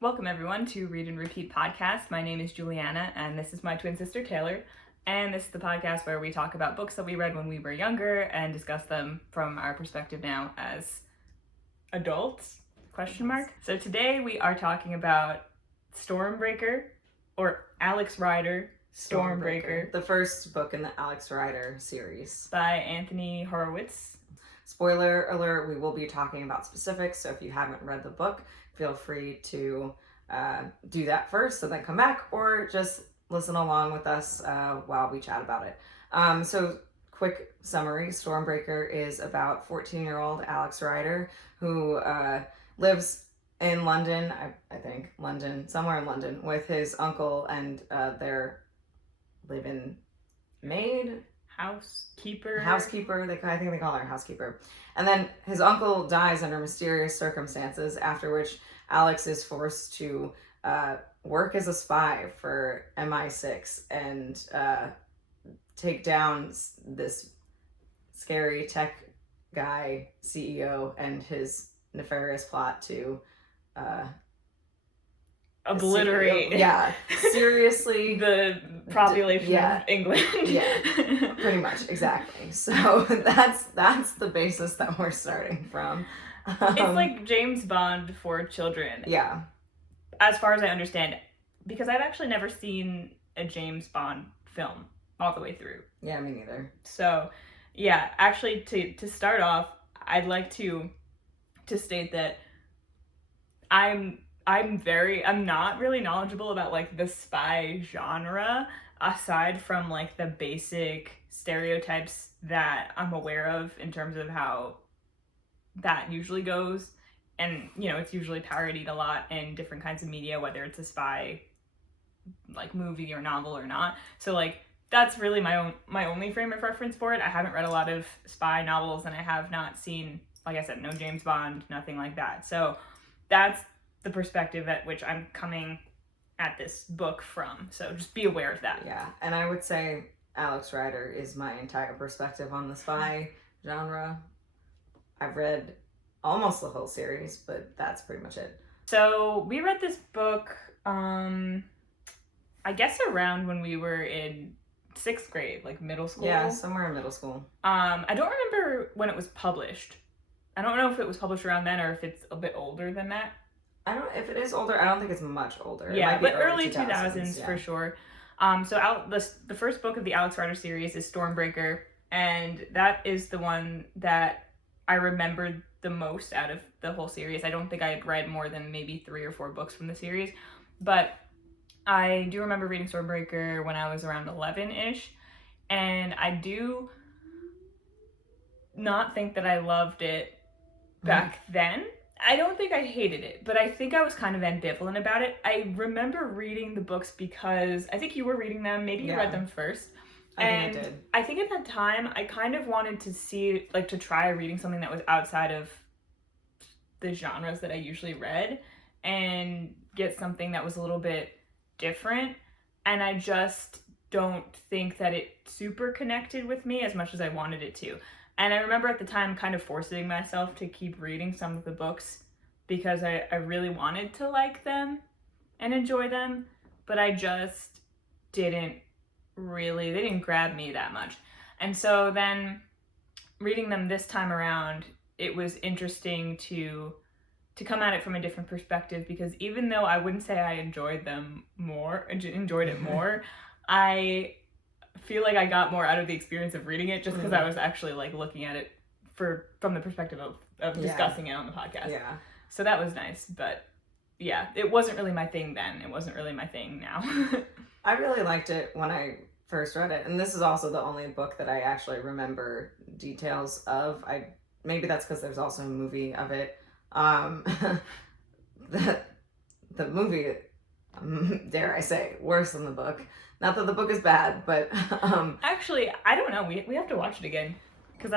Welcome everyone to Read and Repeat podcast. My name is Juliana and this is my twin sister Taylor. And this is the podcast where we talk about books that we read when we were younger and discuss them from our perspective now as adults, ? So today we are talking about Stormbreaker, or Alex Rider, Stormbreaker. The first book in the Alex Rider series. By Anthony Horrowitz. Spoiler alert, we will be talking about specifics, so if you haven't read the book, feel free to do that first, so then come back, or just listen along with us while we chat about it. So quick summary, Stormbreaker is about 14-year-old Alex Rider who lives in London, I think, somewhere in London, with his uncle and their live-in maid? Housekeeper, I think they call her housekeeper. And then his uncle dies under mysterious circumstances, after which Alex is forced to work as a spy for MI6 and take down this scary tech guy CEO and his nefarious plot to obliterate seriously the population of England. Pretty much, exactly. So that's the basis that we're starting from. It's like James Bond for children. Yeah. As far as I understand, because I've actually never seen a James Bond film all the way through. Yeah, me neither. So, yeah, actually to start off, I'd like to state that I'm not really knowledgeable about like the spy genre, aside from like the basic stereotypes that I'm aware of in terms of how that usually goes. And, you know, it's usually parodied a lot in different kinds of media, whether it's a spy like movie or novel or not. So like that's really my only frame of reference for it. I haven't read a lot of spy novels, and I have not seen, like I said, no James Bond, nothing like that. So that's the perspective at which I'm coming at this book from. So just be aware of that. Yeah, and I would say Alex Rider is my entire perspective on the spy genre. I've read almost the whole series, but that's pretty much it. So we read this book, I guess around when we were in 6th grade, like middle school. Yeah, somewhere in middle school. I don't remember when it was published. I don't know if it was published around then or if it's a bit older than that. If it is older, I don't think it's much older. Yeah, it might be but early 2000s yeah. For sure. So the first book of the Alex Rider series is Stormbreaker, and that is the one that I remembered the most out of the whole series. I don't think I had read more than maybe 3 or 4 books from the series, but I do remember reading Stormbreaker when I was around 11-ish, and I do not think that I loved it back then. I don't think I hated it, but I think I was kind of ambivalent about it. I remember reading the books because I think you were reading them. Maybe you read them first. I think I did. I think at that time, I kind of wanted to see, like, to try reading something that was outside of the genres that I usually read and get something that was a little bit different. And I just don't think that it super connected with me as much as I wanted it to. And I remember at the time kind of forcing myself to keep reading some of the books because I really wanted to like them and enjoy them, but I just didn't really, they didn't grab me that much. And so then reading them this time around, it was interesting to come at it from a different perspective, because even though I wouldn't say I enjoyed it more, I feel like I got more out of the experience of reading it just because I was actually like looking at it from the perspective of discussing it on the podcast. Yeah. So that was nice, but yeah, it wasn't really my thing then. It wasn't really my thing now. I really liked it when I first read it, and this is also the only book that I actually remember details of. Maybe that's because there's also a movie of it. The movie, dare I say, worse than the book. Not that the book is bad, but actually, I don't know. We have to watch it again because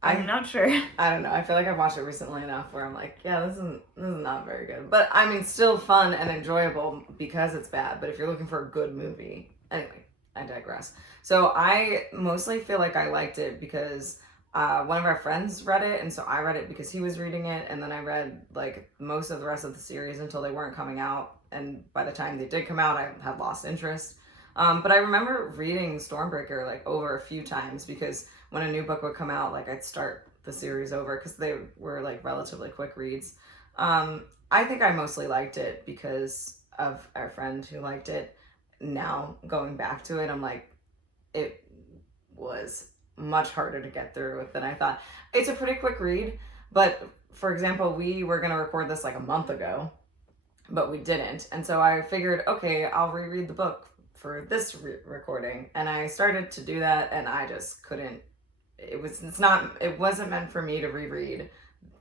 I'm not sure. I don't know. I feel like I've watched it recently enough where I'm like, yeah, this is not very good. But I mean, still fun and enjoyable because it's bad. But if you're looking for a good movie, anyway, I digress. So I mostly feel like I liked it because One of our friends read it, and so I read it because he was reading it, and then I read like most of the rest of the series until they weren't coming out, and by the time they did come out, I had lost interest. But I remember reading Stormbreaker like over a few times because when a new book would come out, like I'd start the series over because they were like relatively quick reads. I think I mostly liked it because of our friend who liked it. Now going back to it, I'm like, it was much harder to get through than I thought. It's a pretty quick read, but for example, we were going to record this like a month ago, but we didn't. And so I figured, okay, I'll reread the book for this recording. And I started to do that, and I just couldn't. It wasn't meant for me to reread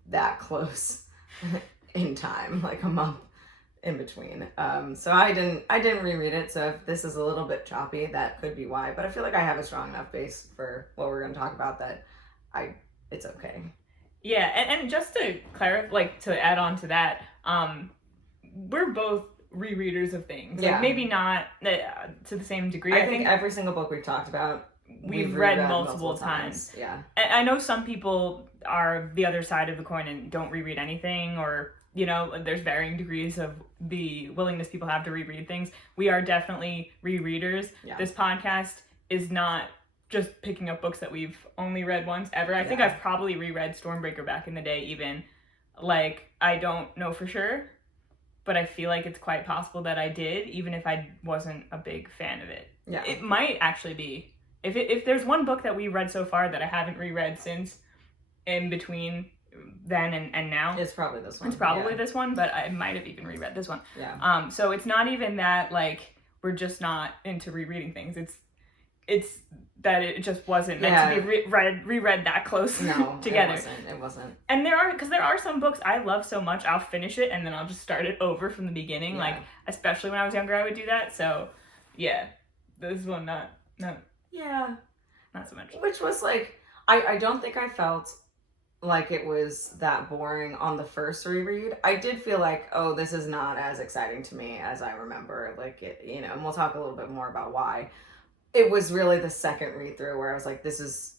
that close in time, like a month in between. So I didn't reread it. So if this is a little bit choppy, that could be why. But I feel like I have a strong enough base for what we're going to talk about that it's okay. Yeah, and just to clarify, like to add on to that, we're both rereaders of things. Like, maybe not to the same degree. I think every single book we've talked about, we've read multiple times. Yeah. I know some people are the other side of the coin and don't reread anything, or, you know, there's varying degrees of the willingness people have to reread things. We are definitely rereaders. Yeah. This podcast is not just picking up books that we've only read once ever. I think I've probably reread Stormbreaker back in the day even. Like, I don't know for sure, but I feel like it's quite possible that I did, even if I wasn't a big fan of it. Yeah. It might actually be. If there's one book that we read so far that I haven't reread since in between then and now, it's probably this one. It's probably this one, but I might have even reread this one. Yeah. So it's not even that, like, we're just not into rereading things. It's that it just wasn't meant to be reread that close together. It wasn't. And there are some books I love so much, I'll finish it and then I'll just start it over from the beginning. Yeah. Like, especially when I was younger, I would do that. So, yeah, this one not so much. Which was like, I don't think I felt like it was that boring on the first reread. I did feel like, oh, this is not as exciting to me as I remember. Like, it, you know, and we'll talk a little bit more about why. It was really the second read through where I was like, this is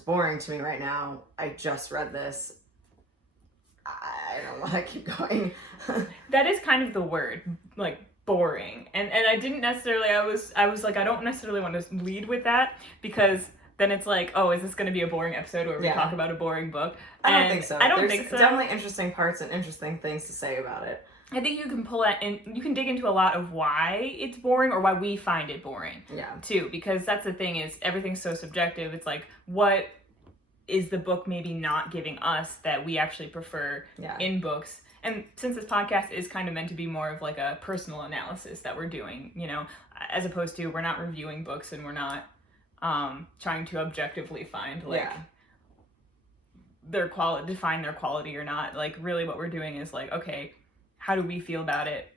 boring to me right now. I just read this. I don't want to keep going. That is kind of the word, like, boring. And I didn't necessarily, I was like, I don't necessarily want to lead with that, because then it's like, oh, is this going to be a boring episode where we talk about a boring book? I don't think so. There's definitely interesting parts and interesting things to say about it. I think you can pull at, and you can dig into a lot of why it's boring or why we find it boring. Yeah. Too, because that's the thing, is everything's so subjective. It's like, what is the book maybe not giving us that we actually prefer in books? And since this podcast is kind of meant to be more of like a personal analysis that we're doing, you know, as opposed to, we're not reviewing books and we're not trying to objectively find like their quality, define their quality or not. Like, really what we're doing is like, okay, how do we feel about it?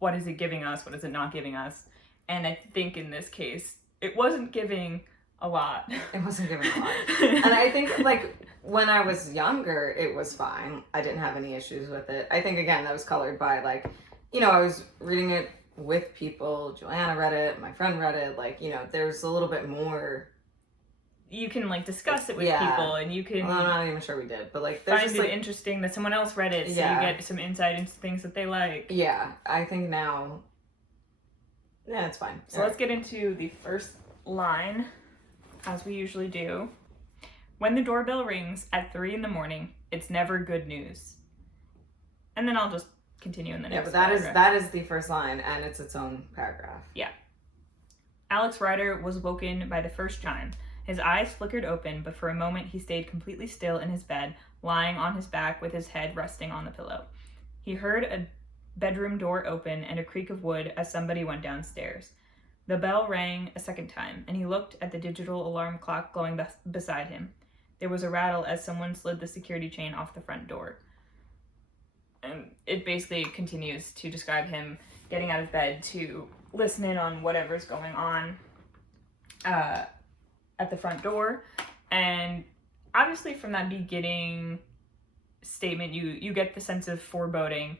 What is it giving us? What is it not giving us? And I think in this case, it wasn't giving a lot. It wasn't giving a lot. And I think, like, when I was younger, it was fine. I didn't have any issues with it. I think, again, that was colored by, like, you know, I was reading it with people. Joanna read it. My friend read it. Like, you know, there's a little bit more. You can, like, discuss it with people, and you can... Well, I'm not even sure we did, but, like, there's find just, it like, interesting that someone else read it, so you get some insight into things that they like. Yeah, I think now... Yeah, it's fine. So let's get into the first line, as we usually do. When the doorbell rings at 3 a.m, it's never good news. And then I'll just continue in the next paragraph. Yeah, but that is the first line, and it's its own paragraph. Yeah. Alex Rider was woken by the first chime. His eyes flickered open, but for a moment he stayed completely still in his bed, lying on his back with his head resting on the pillow. He heard a bedroom door open and a creak of wood as somebody went downstairs. The bell rang a second time, and he looked at the digital alarm clock glowing beside him. There was a rattle as someone slid the security chain off the front door. And it basically continues to describe him getting out of bed to listen in on whatever's going on at the front door. And obviously from that beginning statement, you get the sense of foreboding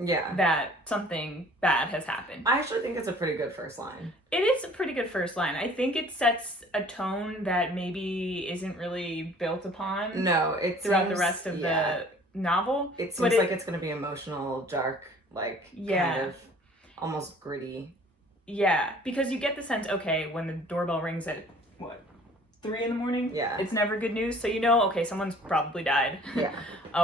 Yeah. that something bad has happened. I actually think it's a pretty good first line. It is a pretty good first line. I think it sets a tone that maybe isn't really built upon No, it throughout seems, the rest of yeah, the novel. it seems like it's going to be emotional, dark, like Yeah. kind of almost gritty. Yeah, because you get the sense, okay, when the doorbell rings at, what, 3 in the morning? Yeah. It's never good news. So you know, okay, someone's probably died. Yeah.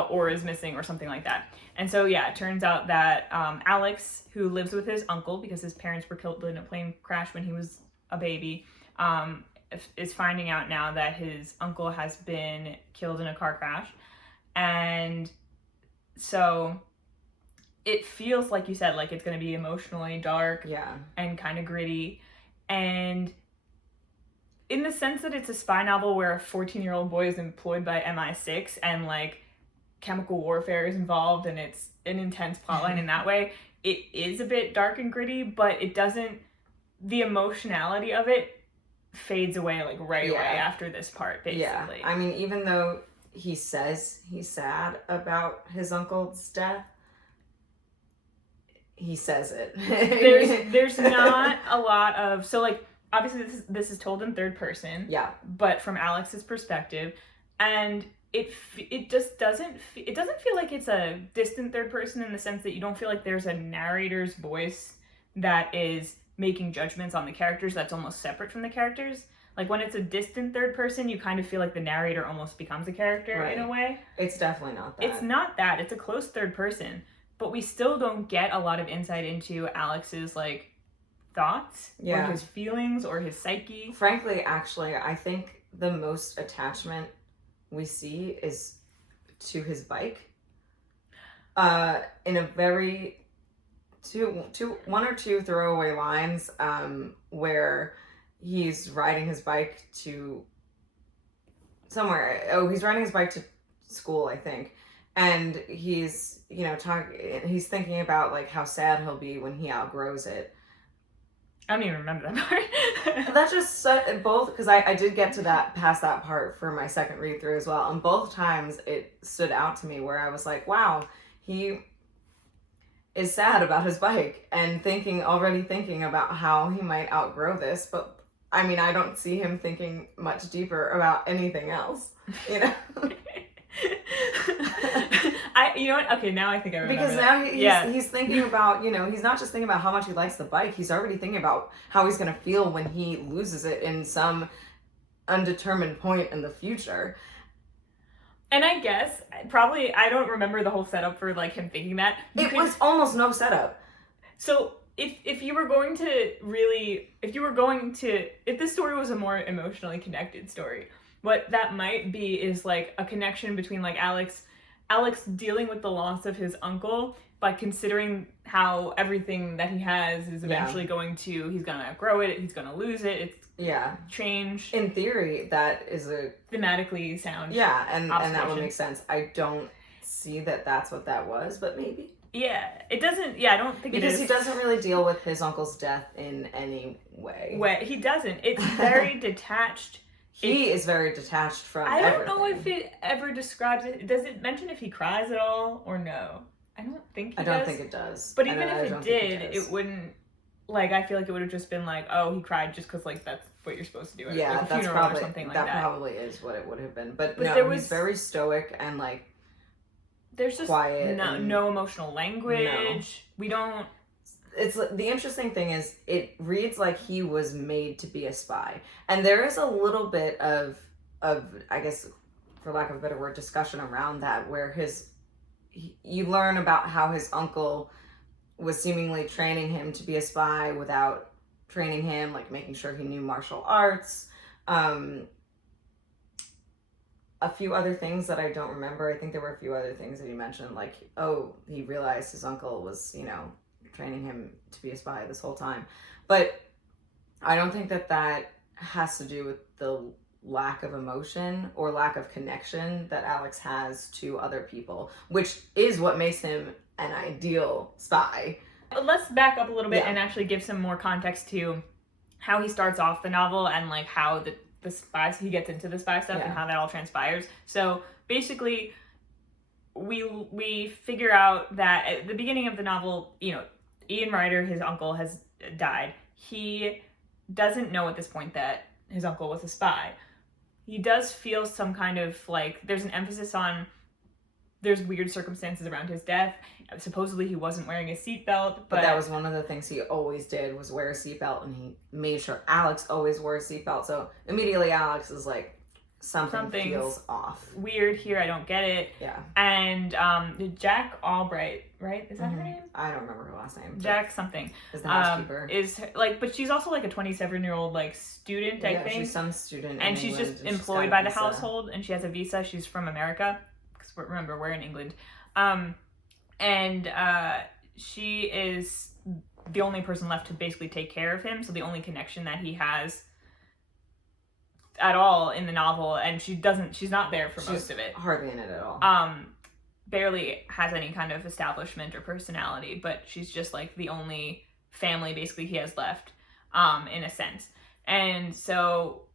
Or is missing or something like that. And so, yeah, it turns out that Alex, who lives with his uncle because his parents were killed in a plane crash when he was a baby, is finding out now that his uncle has been killed in a car crash. And so it feels, like you said, like it's going to be emotionally dark, yeah, and kind of gritty. And in the sense that it's a spy novel where a 14-year-old boy is employed by MI6 and like chemical warfare is involved and it's an intense plotline in that way, it is a bit dark and gritty, but it doesn't, the emotionality of it fades away like right away after this part, basically. Yeah, I mean, even though he says he's sad about his uncle's death, he says it. there's not a lot of, so like obviously this is told in third person, yeah, but from Alex's perspective, and it just doesn't feel like it's a distant third person in the sense that you don't feel like there's a narrator's voice that is making judgments on the characters that's almost separate from the characters. Like when it's a distant third person, you kind of feel like the narrator almost becomes a character in a way. It's definitely not that. It's not that. It's a close third person, but we still don't get a lot of insight into Alex's like thoughts or his feelings or his psyche. Frankly, actually, I think the most attachment we see is to his bike. In a very one or two throwaway lines where he's riding his bike to somewhere. Oh, he's riding his bike to school, I think. And he's, he's thinking about like how sad he'll be when he outgrows it. I don't even remember that part. That's just both, because I did get to past that part for my second read through as well. And both times it stood out to me where I was like, wow, he is sad about his bike and already thinking about how he might outgrow this. But I mean, I don't see him thinking much deeper about anything else, You know what? Okay, now I think I remember. Because now he's thinking about, he's not just thinking about how much he likes the bike. He's already thinking about how he's going to feel when he loses it in some undetermined point in the future. And I guess probably I don't remember the whole setup for like him thinking that. Was almost no setup. So if you were going to really, if this story was a more emotionally connected story, what that might be is like a connection between like Alex dealing with the loss of his uncle, but considering how everything that he has is eventually he's going to outgrow it, he's going to lose it, it's change. In theory, that is a thematically sound. Yeah, and that would make sense. I don't see that that's what that was, but maybe. Yeah, it doesn't. Yeah, I don't think because he doesn't really deal with his uncle's death in any way. He doesn't. It's very detached. He is very detached from I don't everything. know if it ever describes it. Does it mention if he cries at all or no? I don't think he does. I don't think it does. But even if it did, it wouldn't, like, I feel like it would have just been like, oh, he cried just because, like, that's what you're supposed to do at like a funeral or something like that. That probably is what it would have been. But no, he's very stoic and, like, there's just quiet. No emotional language. No. We don't... It's the interesting thing is it reads like he was made to be a spy, and there is a little bit of I guess, for lack of a better word, discussion around that where you learn about how his uncle was seemingly training him to be a spy without training him, like making sure he knew martial arts, a few other things that I don't remember. I think there were a few other things that he mentioned, like, oh, he realized his uncle was, training him to be a spy this whole time. But I don't think that has to do with the lack of emotion or lack of connection that Alex has to other people, which is what makes him an ideal spy. Let's back up a little bit and actually give some more context to how he starts off the novel and like how the spies, he gets into the spy stuff and how that all transpires. So basically, we figure out that at the beginning of the novel, Ian Ryder, his uncle, has died. He doesn't know at this point that his uncle was a spy. He does feel some kind of like there's an emphasis on there's weird circumstances around his death. Supposedly he wasn't wearing a seatbelt, but that was one of the things he always did was wear a seatbelt, and he made sure Alex always wore a seatbelt. So immediately Alex is like, something feels off. Weird here, I don't get it. Yeah. And Jack Albright, right? Is that her name? I don't remember her last name. Jack something. Is the housekeeper. Is like, but she's also like a 27-year-old like student, I think. She's some student and she's England, just employed by the household, and she has a visa. She's from America, because remember, we're in England. And she is the only person left to basically take care of him, so the only connection that he has at all in the novel, and she's not there for most of it. Hardly in it at all. Barely has any kind of establishment or personality, but she's just like the only family basically he has left, in a sense. And so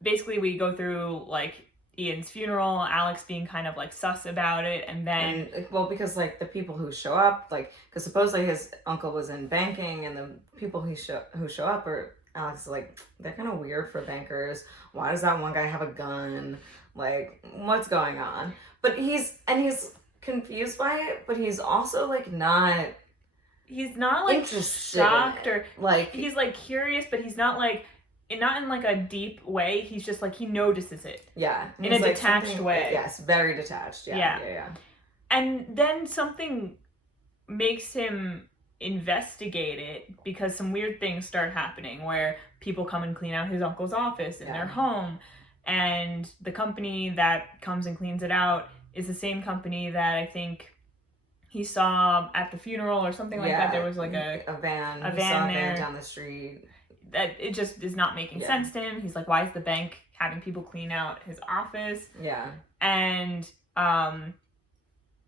basically we go through like Ian's funeral, Alex being kind of like sus about it, and then because like the people who show up, like, because supposedly his uncle was in banking, and the people who show up are Alex is like, they're kind of weird for bankers. Why does that one guy have a gun? Like, what's going on? But he's confused by it, but he's also like not. He's not like shocked or like he's like curious, but he's not like not in like a deep way. He's just like he notices it. Yeah, in a like detached way. Yes, very detached. Yeah. And then something makes him investigate it, because some weird things start happening where people come and clean out his uncle's office in their home, and the company that comes and cleans it out is the same company that I think he saw at the funeral or something like that. There was like a van there down the street. That it just is not making sense to him. He's like, why is the bank having people clean out his office? Yeah. And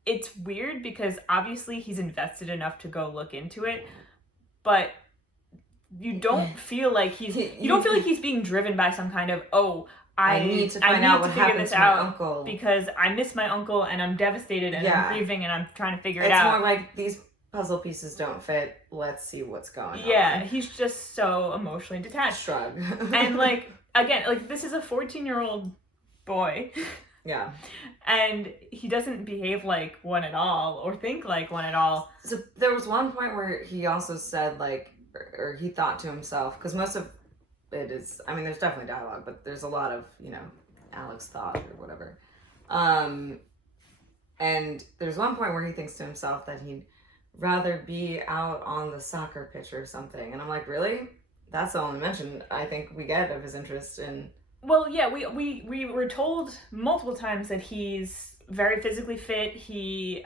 it's weird because obviously he's invested enough to go look into it, but you don't feel like he's being driven by some kind of, I need to find out what happened to my uncle, because I miss my uncle and I'm devastated and I'm grieving and I'm trying to figure it out. It's more like these puzzle pieces don't fit. Let's see what's going on. Yeah, he's just so emotionally detached. Shrug. And like, again, like this is a 14-year-old boy. Yeah. And he doesn't behave like one at all or think like one at all. So there was one point where he also said like, or he thought to himself, because most of it is, I mean, there's definitely dialogue, but there's a lot of, Alex thought or whatever. And there's one point where he thinks to himself that he'd rather be out on the soccer pitch or something. And I'm like, really? That's the only mention I think we get of his interest in... Well, yeah, we were told multiple times that he's very physically fit. His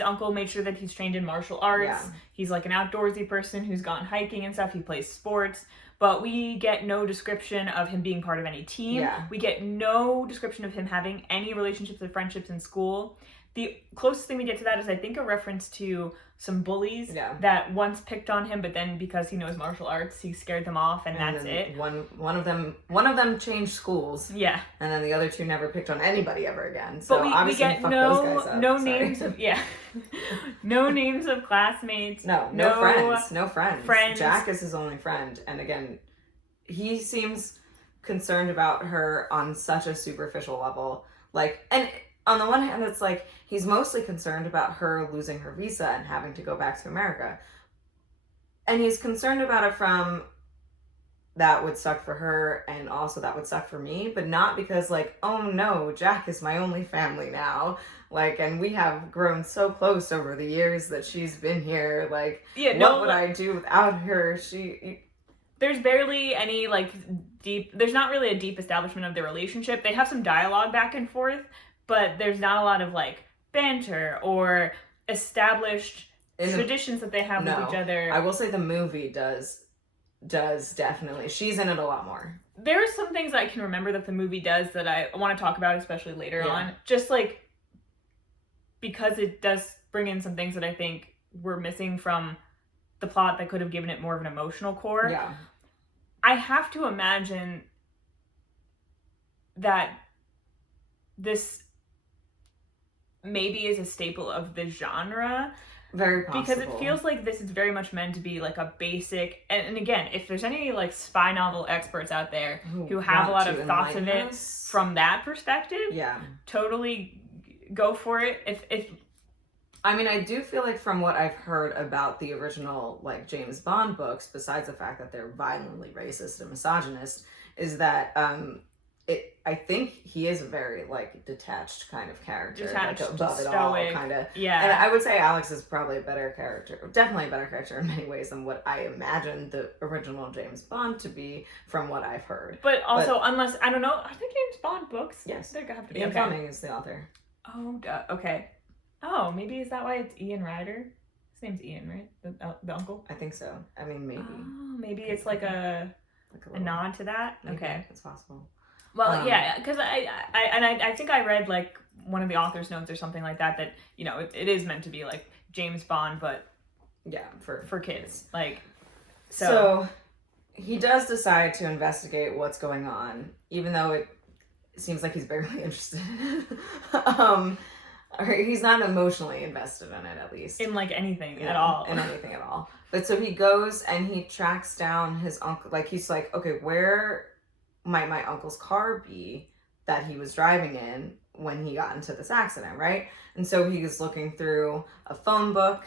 uncle made sure that he's trained in martial arts. Yeah. He's like an outdoorsy person who's gone hiking and stuff. He plays sports. But we get no description of him being part of any team. Yeah. We get no description of him having any relationships or friendships in school. The closest thing we get to that is, I think, a reference to some bullies that once picked on him, but then because he knows martial arts, he scared them off, and that's it. One of them changed schools. Yeah. And then the other two never picked on anybody ever again. So but we get those guys up. No names of no names of classmates. No friends. Jack is his only friend, and again, he seems concerned about her on such a superficial level. Like, and on the one hand, it's like he's mostly concerned about her losing her visa and having to go back to America. And he's concerned about it from that would suck for her and also that would suck for me, but not because like, oh no, Jack is my only family now. Like, and we have grown so close over the years that she's been here. Like, what would I do without her? There's barely any like there's not really a deep establishment of their relationship. They have some dialogue back and forth, but there's not a lot of like banter or established traditions that they have with each other. I will say the movie does definitely. She's in it a lot more. There are some things I can remember that the movie does that I want to talk about, especially later on. Just like because it does bring in some things that I think were missing from the plot that could have given it more of an emotional core. Yeah. I have to imagine that this maybe is a staple of the genre. Very possible. Because it feels like this is very much meant to be like a basic, and again, if there's any like spy novel experts out there who have a lot of thoughts of it from that perspective, totally go for it. If I mean, I do feel like from what I've heard about the original like James Bond books, besides the fact that they're violently racist and misogynist, is that I think he is a very like detached kind of character, like above it all, kind of. Yeah. And I would say Alex is probably a better character, definitely a better character in many ways than what I imagined the original James Bond to be from what I've heard. But also, unless I don't know, are there James Bond books? Yes, there have to be. Ian Fleming is the author. Oh, okay. Oh, maybe is that why it's Ian Ryder? His name's Ian, right? The uncle. I think so. I mean, maybe. Oh, maybe it's like a nod to that. Maybe. Okay, it's possible. Well, yeah, because I think I read like one of the author's notes or something like that you know it is meant to be like James Bond, but for kids. Like so he does decide to investigate what's going on, even though it seems like he's barely interested. Or he's not emotionally invested in it, at least. In like anything at all. In anything at all. But so he goes and he tracks down his uncle. Like he's like, okay, where might my uncle's car be that he was driving in when he got into this accident, right? And so he was looking through a phone book,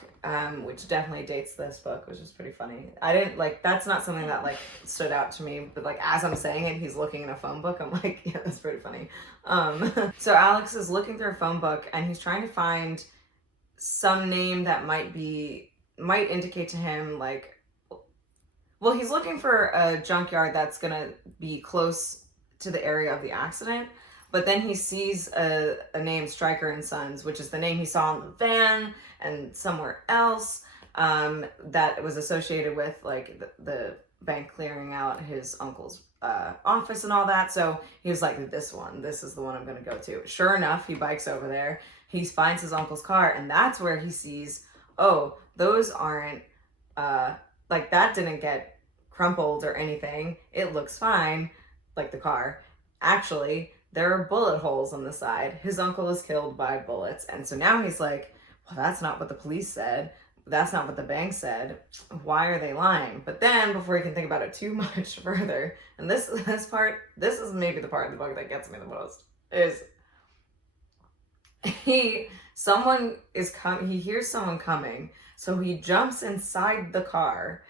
which definitely dates this book, which is pretty funny. I didn't like, that's not something that like stood out to me, but like as I'm saying it, he's looking in a phone book. I'm like, yeah, that's pretty funny. So Alex is looking through a phone book and he's trying to find some name that might indicate to him like, well, he's looking for a junkyard that's gonna be close to the area of the accident, but then he sees a name, Stryker and Sons, which is the name he saw in the van and somewhere else, that was associated with like the bank clearing out his uncle's office and all that. So he was like, this is the one I'm gonna go to. Sure enough, he bikes over there, he finds his uncle's car, and that's where he sees, oh, those aren't like that didn't get crumpled or anything. It looks fine, like the car. Actually, there are bullet holes on the side. His uncle is killed by bullets. And so now he's like, well, that's not what the police said. That's not what the bank said. Why are they lying? But then before he can think about it too much further, and this is maybe the part of the book that gets me the most, is he hears someone coming. So he jumps inside the car,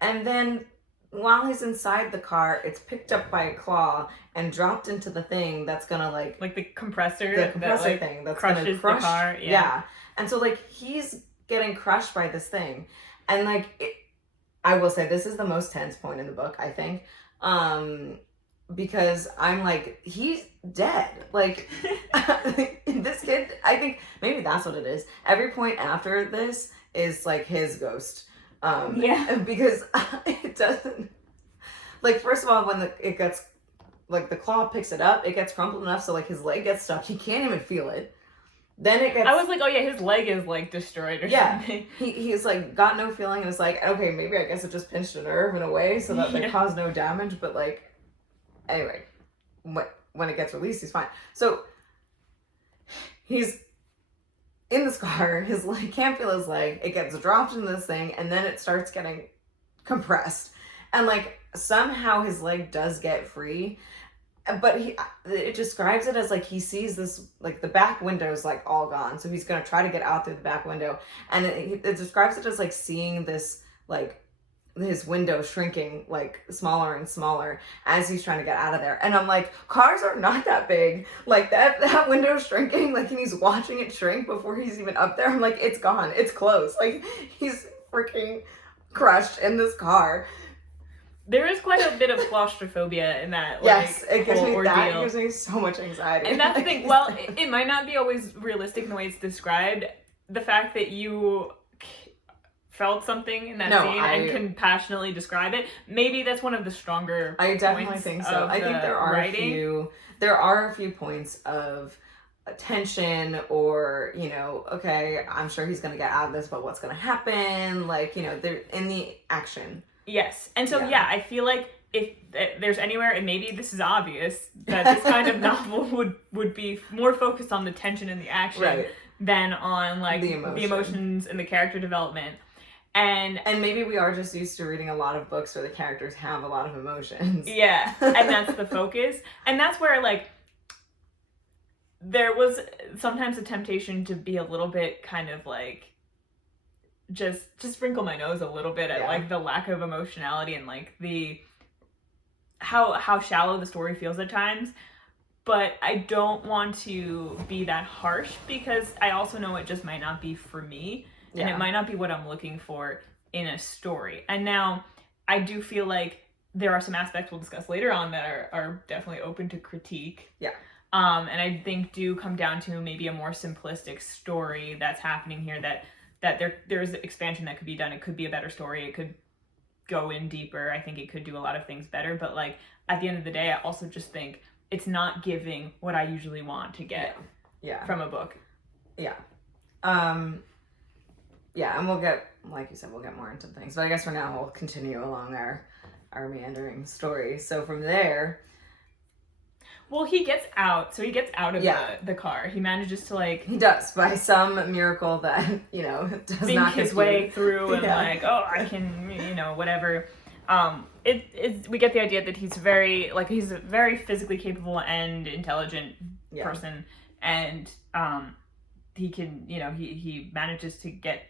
and then while he's inside the car, it's picked up by a claw and dropped into the thing that's gonna like the compressor thing that's gonna crush the car. Yeah. And so like he's getting crushed by this thing, and like I will say this is the most tense point in the book, I think, because I'm like, he's dead. Like this kid, I think maybe that's what it is. Every point after this is like his ghost. Because it doesn't, like, first of all, when it gets, like, the claw picks it up, it gets crumpled enough so like his leg gets stuck. He can't even feel it. Then it gets, I was like, oh yeah, his leg is like destroyed or something. He's like got no feeling, and it's like, okay, maybe I guess it just pinched a nerve in a way so that they cause no damage, but like, anyway, when it gets released, he's fine. So he's in this car, his leg can't feel his leg, it gets dropped into this thing, and then it starts getting compressed, and like somehow his leg does get free, but it describes it as like he sees this, like the back window is like all gone, so he's gonna try to get out through the back window, and it describes it as like seeing this, like his window shrinking like smaller and smaller as he's trying to get out of there. And I'm like, cars are not that big. Like that window's shrinking, like, and he's watching it shrink before he's even up there. I'm like, it's gone, it's close. Like he's freaking crushed in this car. There is quite a bit of claustrophobia in that. Yes, like, it gives me ordeal. that. It gives me so much anxiety. And that's the thing. Well, it might not be always realistic in the way it's described. The fact that you felt something in that scene and can passionately describe it, maybe that's one of the stronger I definitely think so. I think there are a few points of tension, or, you know, okay, I'm sure he's gonna get out of this, but what's gonna happen? Like, you know, they're in the action. Yes. And so yeah, I feel like if there's anywhere, and maybe this is obvious, that this kind of novel would be more focused on the tension and the action Right. than on like The the emotions and the character development. And maybe we are just used to reading a lot of books where the characters have a lot of emotions. yeah, and that's the focus. And that's where like there was sometimes a temptation to be a little bit kind of like just sprinkle my nose a little bit at like the lack of emotionality and like the how shallow the story feels at times. But I don't want to be that harsh because I also know it just might not be for me. And it might not be what I'm looking for in a story. And now I do feel like there are some aspects we'll discuss later on that are definitely open to critique. Yeah. And I think do come down to maybe a more simplistic story that's happening here, that there's expansion that could be done. It could be a better story. It could go in deeper. I think it could do a lot of things better. But like at the end of the day, I also just think it's not giving what I usually want to get from a book. Yeah. Yeah, and we'll get, like you said, we'll get more into things. But I guess for now, we'll continue along our meandering story. So from there... Well, he gets out. So he gets out of the car. He manages to like... He does, by some miracle that, you know, does think not his way through and like, oh, I can, you know, whatever. We get the idea that he's he's a very physically capable and intelligent person. And he can, you know, he manages to get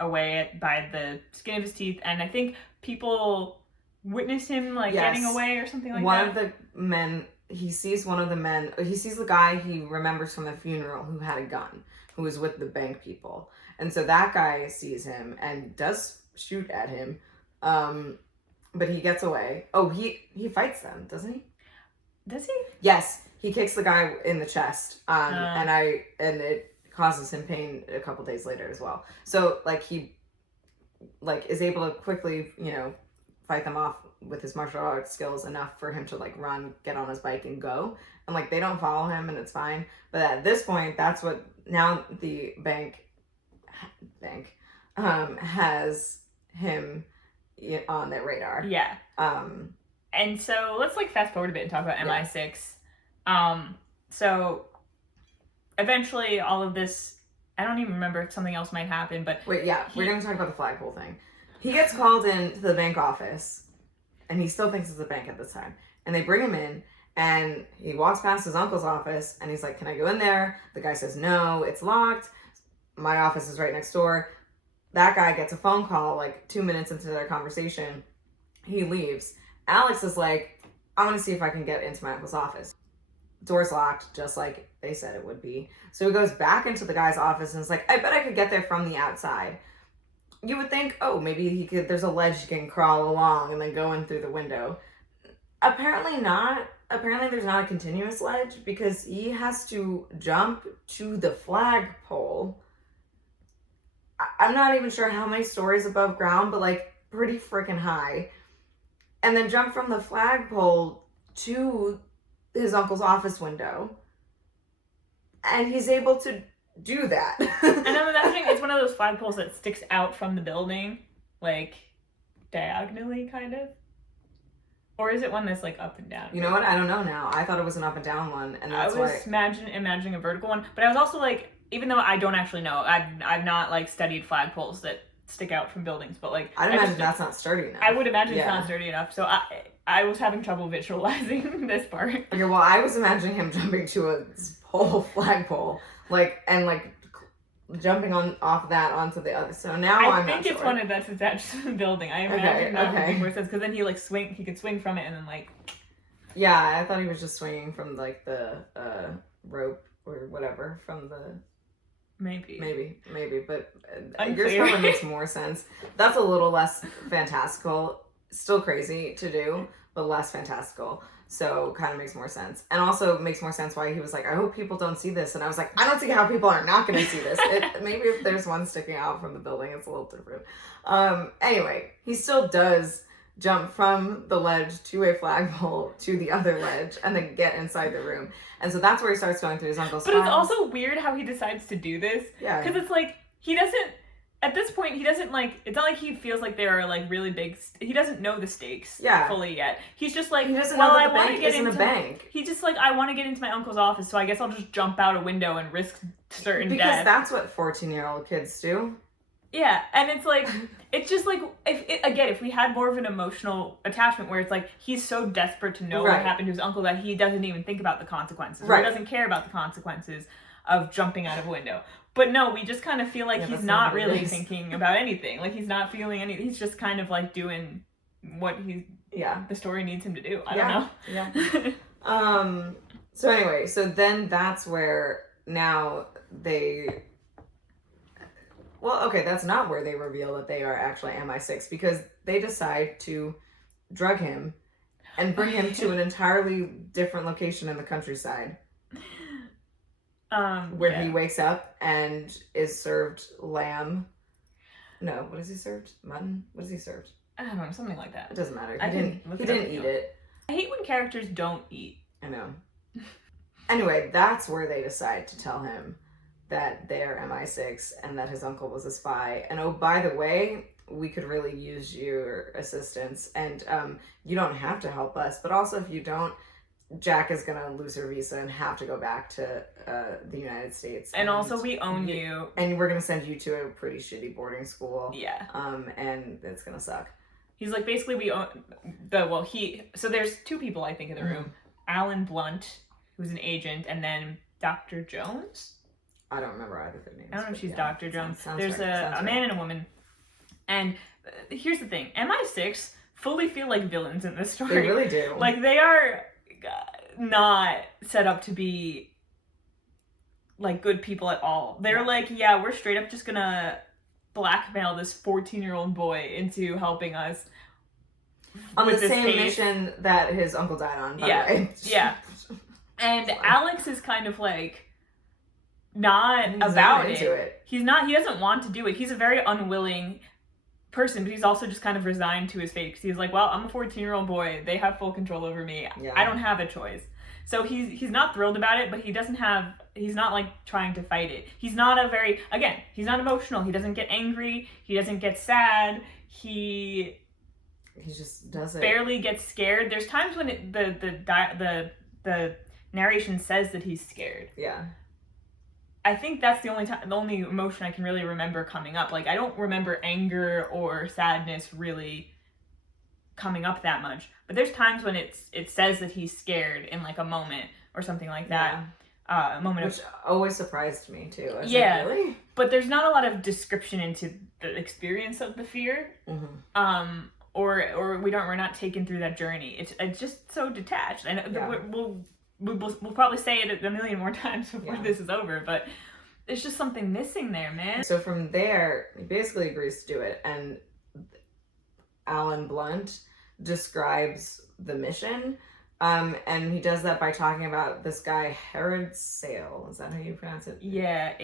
away by the skin of his teeth, and I think people witness him like getting away or something like that. One of the men, he sees the guy he remembers from the funeral who had a gun, who was with the bank people, and so that guy sees him and does shoot at him, but he gets away. Oh, he fights them, doesn't he? Does he? Yes, he kicks the guy in the chest, and it causes him pain a couple days later as well. So like he like is able to quickly, you know, fight them off with his martial arts skills enough for him to like run, get on his bike and go. And like they don't follow him and it's fine. But at this point, that's what now the bank has him on their radar. Yeah. And so let's like fast forward a bit and talk about MI6. So eventually all of this, I don't even remember if something else might happen, but... Wait, we're going to talk about the flagpole thing. He gets called in to the bank office, and he still thinks it's a bank at this time. And they bring him in, and he walks past his uncle's office, and he's like, can I go in there? The guy says, no, it's locked. My office is right next door. That guy gets a phone call, like 2 minutes into their conversation. He leaves. Alex is like, I want to see if I can get into my uncle's office. Door's locked, just like they said it would be. So he goes back into the guy's office and is like, I bet I could get there from the outside. You would think, oh, maybe there's a ledge you can crawl along and then go in through the window. Apparently not. Apparently there's not a continuous ledge because he has to jump to the flagpole. I'm not even sure how many stories above ground, but like pretty freaking high. And then jump from the flagpole to his uncle's office window, and he's able to do that. And I'm imagining it's one of those flagpoles that sticks out from the building, like diagonally, kind of. Or is it one that's like up and down? You know what? I don't know now. I thought it was an up and down one, and that's why. I was imagining a vertical one, but I was also like, even though I don't actually know, I've not like studied flagpoles that stick out from buildings, but like I'd imagine that's not sturdy enough. I would imagine it's not sturdy enough, so I was having trouble visualizing this part. Okay, well, I was imagining him jumping to a whole flagpole, and jumping off that onto the other. So now I'm not sure. I think it's one that's attached to the building. I imagine that would be more sense, because then he like he could swing from it and then like. Yeah, I thought he was just swinging from like the rope or whatever from the. Maybe, but yours probably makes more sense. That's a little less fantastical. Still crazy to do, but less fantastical. So kind of makes more sense. And also makes more sense why he was like, I hope people don't see this. And I was like, I don't see how people are not going to see this. Maybe if there's one sticking out from the building, it's a little different. Anyway, he still does jump from the ledge to a flagpole to the other ledge and then get inside the room. And so that's where he starts going through his uncle's files. But it's also weird how he decides to do this. Yeah. Because it's like, he doesn't... at this point, he doesn't like. It's not like he feels like there are like really big. He doesn't know the stakes fully yet. He's just like, He doesn't well, know I that the want to bank get isn't into a bank. He just like, I want to get into my uncle's office, so I guess I'll just jump out a window and risk certain death. Because that's what 14-year-old kids do. Yeah, and it's like, it's just like, if we had more of an emotional attachment where it's like, he's so desperate to know what happened to his uncle that he doesn't even think about the consequences. Or he doesn't care about the consequences of jumping out of a window. But no, we just kind of feel like he's not really thinking about anything. Like, he's not feeling anything. He's just kind of like doing what the story needs him to do. I don't know. Yeah. So anyway, so then that's where now that's not where they reveal that they are actually MI6, because they decide to drug him and bring him to an entirely different location in the countryside. Where he wakes up and is served lamb. No, what is he served? Mutton? What is he served? I don't know, something like that. It doesn't matter. He didn't eat it. I hate when characters don't eat. I know. Anyway, that's where they decide to tell him that they're MI6 and that his uncle was a spy. And oh, by the way, we could really use your assistance, and you don't have to help us, but also if you don't, Jack is gonna lose her visa and have to go back to the United States. And also, we own you. And we're gonna send you to a pretty shitty boarding school. Yeah. And it's gonna suck. He's like, basically, we own so there's two people, I think, in the room. Alan Blunt, who's an agent, and then Dr. Jones. I don't remember either of their names. I don't know if she's Dr. Jones. Sounds there's a man and a woman. And here's the thing. MI6 fully feel like villains in this story. They really do. Like, they are not set up to be like good people at all. They're like, yeah, we're straight up just gonna blackmail this 14-year-old boy into helping us on the same mission that his uncle died on, by the way. Yeah. And Alex is kind of like not about it. He doesn't want to do it. He's a very unwilling person, but he's also just kind of resigned to his fate, because he's like, well, I'm a 14-year-old boy. They have full control over me. Yeah. I don't have a choice. So he's not thrilled about it, but he's not like trying to fight it. He's not he's not emotional. He doesn't get angry. He doesn't get sad. He just does it. Barely gets scared. There's times when the narration says that he's scared. Yeah. I think that's the only emotion I can really remember coming up. Like, I don't remember anger or sadness really coming up that much. But there's times when it says that he's scared in like a moment or something like that. Yeah. Which always surprised me too. Like, really? But there's not a lot of description into the experience of the fear. Mm-hmm. Or we're not taken through that journey. It's just so detached. And we'll probably say it a million more times before this is over, but there's just something missing there, man. So from there, he basically agrees to do it, and Alan Blunt describes the mission, and he does that by talking about this guy, Herod Sale. Is that how you pronounce it? Yeah,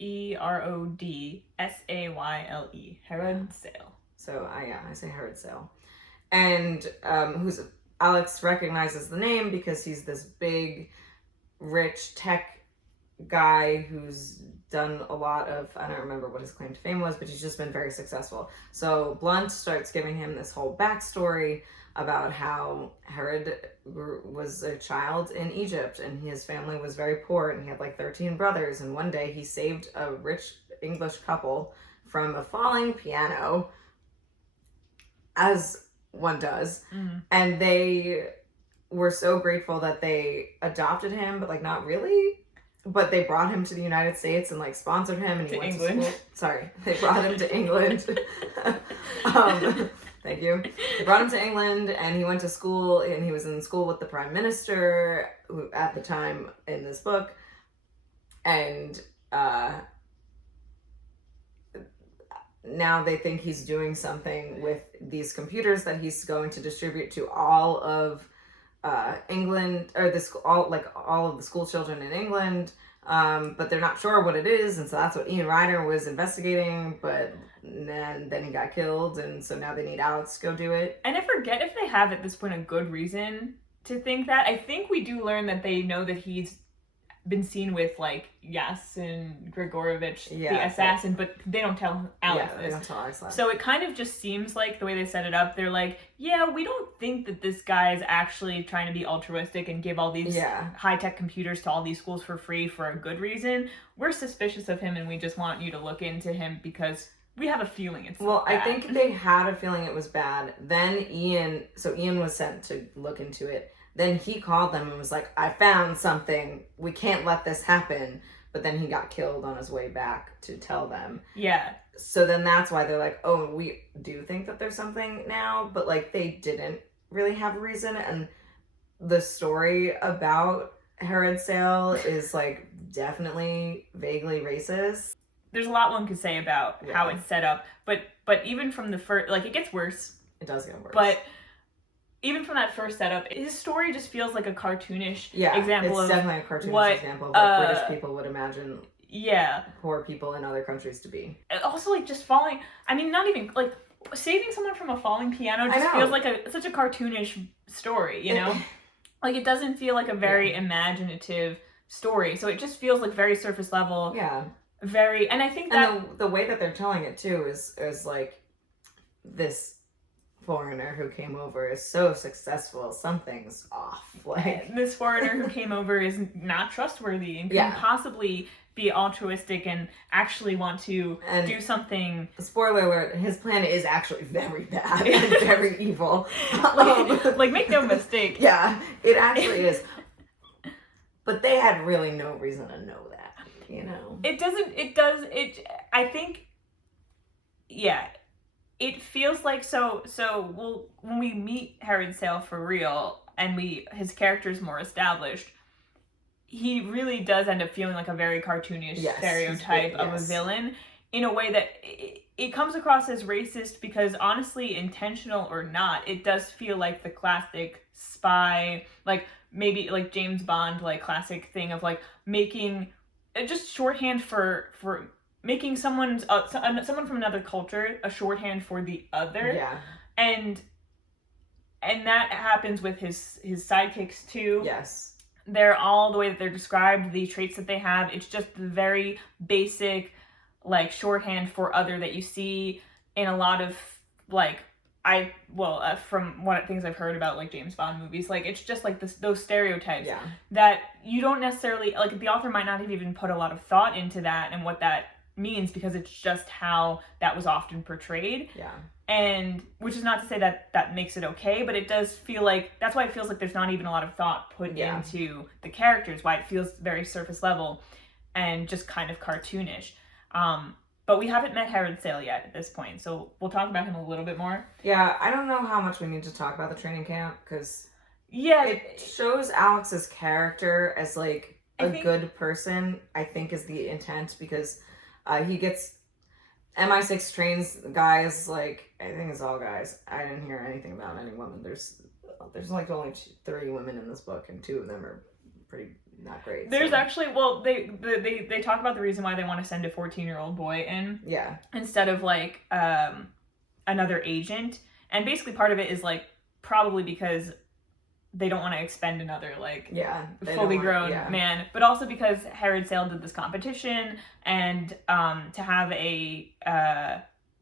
Herodsayle. Herod Sale. So I say Herod Sale. And Alex recognizes the name because he's this big, rich tech guy who's done a lot of, I don't remember what his claim to fame was, but he's just been very successful. So Blunt starts giving him this whole backstory about how Herod was a child in Egypt and his family was very poor and he had like 13 brothers, and one day he saved a rich English couple from a falling piano, as one does. And they were so grateful that they adopted him, but like not really, but they brought him to the United States and like sponsored him, and he went to school. Sorry, they brought him to England. Thank you. They brought him to England and he went to school, and he was in school with the Prime Minister who at the time in this book, and now they think he's doing something with these computers that he's going to distribute to all of England, or all of the school children in England, but they're not sure what it is, and so that's what Ian Ryder was investigating, but then he got killed, and so now they need Alex to go do it. And I forget if they have at this point a good reason to think that. I think we do learn that they know that he's been seen with like Yasin Grigorovich, Yeah, the assassin, but they don't tell Alex they this. don't tell Alex that. So it kind of just seems like the way they set it up, they're like, yeah, we don't think that this guy is actually trying to be altruistic and give all these high-tech computers to all these schools for free for a good reason. We're suspicious of him, and we just want you to look into him because we have a feeling it's bad. I think they had a feeling it was bad. Then Ian was sent to look into it. Then he called them and was like, I found something. We can't let this happen. But then he got killed on his way back to tell them. Yeah. So then that's why they're like, oh, we do think that there's something now. But, like, they didn't really have a reason. And the story about Herod Sale is, like, definitely vaguely racist. There's a lot one could say about how it's set up. But even from the first, like, it gets worse. It does get worse. But even from that first setup, his story just feels like a cartoonish example it's of definitely a cartoonish example of what British people would imagine poor people in other countries to be. Also, like, just falling, I mean, not even, like, saving someone from a falling piano just feels like such a cartoonish story, you know? Like, it doesn't feel like a very imaginative story, so it just feels like very surface level. Yeah. And I think that... And the way that they're telling it, too, is like, this foreigner who came over is so successful, something's off. Like, this foreigner who came over is not trustworthy and couldn't possibly be altruistic and actually want to do something. Spoiler alert, his plan is actually very bad and very evil. Like, make no mistake. Yeah, it actually is. But they had really no reason to know that, you know? I think, it feels like when we meet Herod Sale for real and his character's more established, he really does end up feeling like a very cartoonish stereotype of a villain in a way that it comes across as racist because, honestly, intentional or not, it does feel like the classic spy, like maybe like James Bond, like classic thing of like making just shorthand for making someone from another culture a shorthand for the other. Yeah. And that happens with his sidekicks too. Yes. They're all the way that they're described, the traits that they have. It's just the very basic, like, shorthand for other that you see in a lot of, like, from what things I've heard about, like, James Bond movies, like, it's just like those stereotypes that you don't necessarily, like, the author might not have even put a lot of thought into that and what that means because it's just how that was often portrayed. Yeah. And which is not to say that makes it okay, but it does feel like that's why it feels like there's not even a lot of thought put into the characters, why it feels very surface level and just kind of cartoonish. But we haven't met Herod Sale yet at this point, so we'll talk about him a little bit more. Yeah, I don't know how much we need to talk about the training camp because it shows Alex's character as like a good person, I think is the intent, because he gets MI6 trains guys, like, I think it's all guys. I didn't hear anything about any women. There's like only 3 women in this book, and 2 of them are pretty not great. There's actually, they talk about the reason why they want to send a 14-year-old boy in. Yeah. Instead of, like, another agent. And basically part of it is, like, probably because they don't want to expend another, like, fully grown man. But also because Herod Sale did this competition, and to have a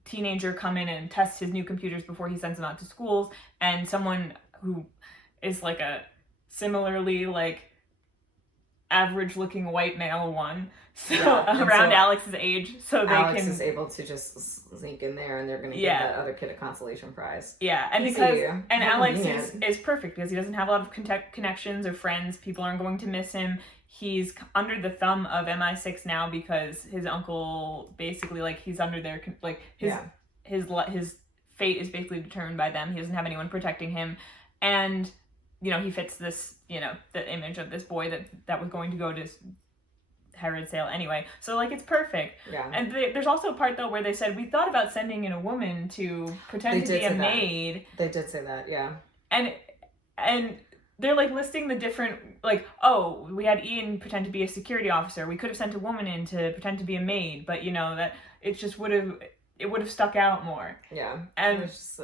teenager come in and test his new computers before he sends them out to schools, and someone who is, like, a similarly, like, average-looking white male one, around Alex's age, so Alex is able to just sneak in there, and they're going to give that other kid a consolation prize. Yeah, and Alex is perfect because he doesn't have a lot of connections or friends. People aren't going to miss him. He's under the thumb of MI6 now because his uncle basically, like, he's under their, like, his fate is basically determined by them. He doesn't have anyone protecting him, and you know, he fits this, you know, the image of this boy that was going to go to Herod Sale anyway. So, like, it's perfect. Yeah. And there's also a part, though, where they said, we thought about sending in a woman to pretend to be a maid. They did say that, yeah. And they're, like, listing the different, like, oh, we had Ian pretend to be a security officer. We could have sent a woman in to pretend to be a maid. But, you know, that it just would have stuck out more. Yeah. And it's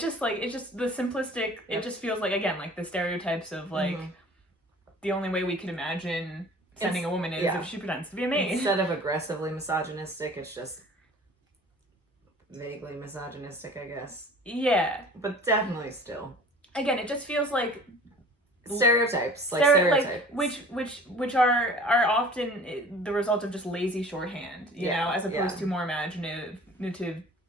just the simplistic, it just feels like, again, like the stereotypes of, like, the only way we could imagine sending a woman is if she pretends to be a maid. Instead of aggressively misogynistic, it's just vaguely misogynistic, I guess. Yeah. But definitely still. Again, it just feels like stereotypes, stereotypes. Which are often the result of just lazy shorthand, you know, as opposed to more imaginative,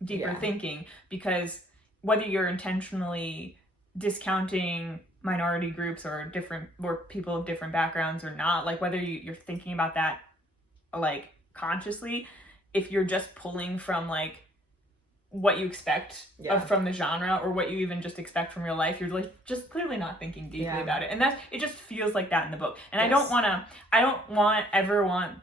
deeper thinking. Because whether you're intentionally discounting minority groups or people of different backgrounds or not, like whether you're thinking about that like consciously, if you're just pulling from like what you expect from the genre or what you even just expect from real life, you're like just clearly not thinking deeply about it. And it just feels like that in the book. And I don't ever want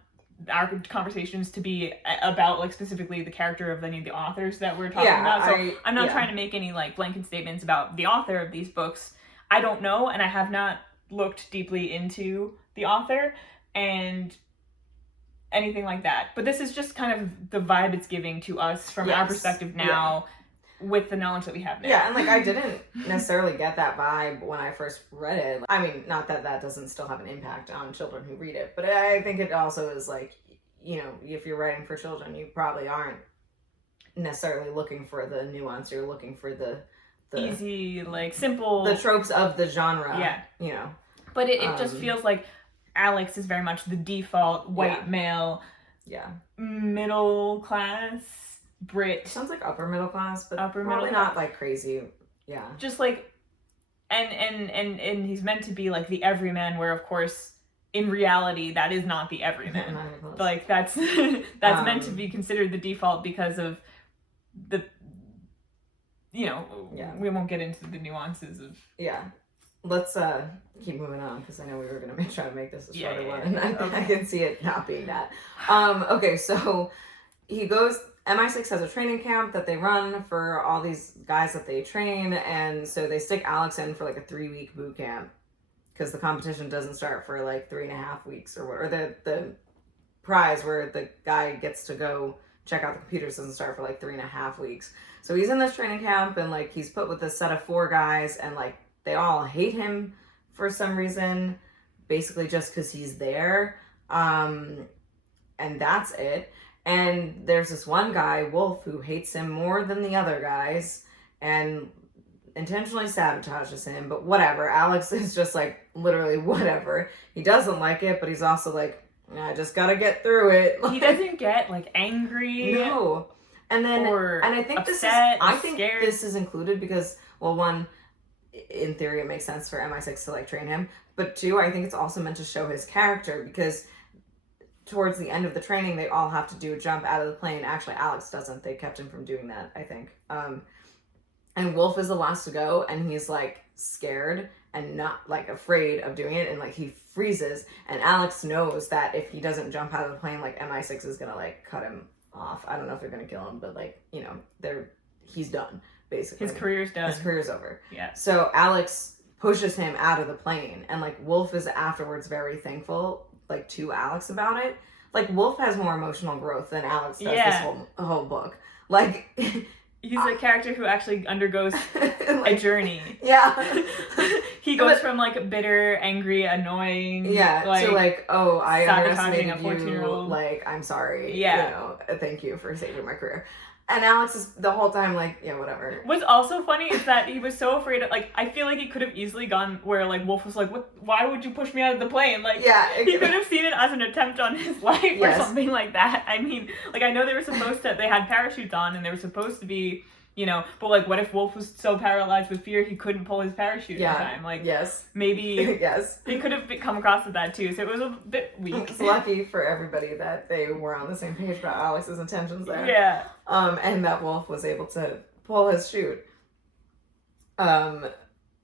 our conversations to be about like specifically the character of any of the authors that we're talking about. So I'm not trying to make any like blanket statements about the author of these books. I don't know, and I have not looked deeply into the author and anything like that. But this is just kind of the vibe it's giving to us from our perspective now with the knowledge that we have now. Yeah, and like I didn't necessarily get that vibe when I first read it. I mean, not that doesn't still have an impact on children who read it, but I think it also is like, you know, if you're writing for children, you probably aren't necessarily looking for the nuance. You're looking for the easy, like simple, the tropes of the genre. Yeah, you know. But it just feels like Alex is very much the default white male. Yeah. Middle class Brit. Sounds like upper middle class, but probably not like crazy. Yeah. Just like, and he's meant to be like the everyman, where of course in reality that is not the everyman. Like that's meant to be considered the default because of the, you know, we won't get into the nuances of. Yeah. Let's keep moving on because I know we were gonna try to make this a shorter one, and I can see it not being that. Okay, so he goes. MI6 has a training camp that they run for all these guys that they train, and so they stick Alex in for like a 3-week boot camp because the competition doesn't start for like 3.5 weeks or the prize where the guy gets to go check out the computers doesn't start for like 3.5 weeks. So he's in this training camp and like he's put with a set of 4 guys and like. They all hate him for some reason, basically just because he's there. And that's it. And there's this one guy, Wolf, who hates him more than the other guys and intentionally sabotages him. But whatever. Alex is just like, literally whatever. He doesn't like it, but he's also like, I just gotta get through it. He doesn't get like angry. No. And then, and I think scared. This is included because, well, one, in theory it makes sense for MI6 to like train him, but 2, I think it's also meant to show his character because towards the end of the training they all have to do a jump out of the plane. Actually Alex doesn't, they kept him from doing that, I think. And Wolf is the last to go and he's like scared and not like afraid of doing it and like he freezes and Alex knows that if he doesn't jump out of the plane like MI6 is gonna like cut him off. I don't know if they're gonna kill him, but like, you know, he's done. Basically. His career's done. His career's over. Yeah. So Alex pushes him out of the plane and like Wolf is afterwards very thankful like to Alex about it. Like Wolf has more emotional growth than Alex does this whole book. Like he's a character who actually undergoes a journey. Yeah. He goes from like bitter, angry, annoying. Yeah. Like, to like, oh, I sabotaging underestimated a 14-year-old. Like, I'm sorry. Yeah. You know, thank you for saving my career. And Alex is the whole time like, yeah, whatever. What's also funny is that he was so afraid of, like, I feel like he could have easily gone where, like, Wolf was like, why would you push me out of the plane? Like, he could have seen it as an attempt on his life or something like that. I mean, like, I know they had parachutes on and they were supposed to be, you know, but, like, what if Wolf was so paralyzed with fear he couldn't pull his parachute in time? Like, maybe it could have come across with that, too. So it was a bit weak. It's lucky for everybody that they were on the same page about Alex's intentions there. Yeah. And that Wolf was able to pull his chute. But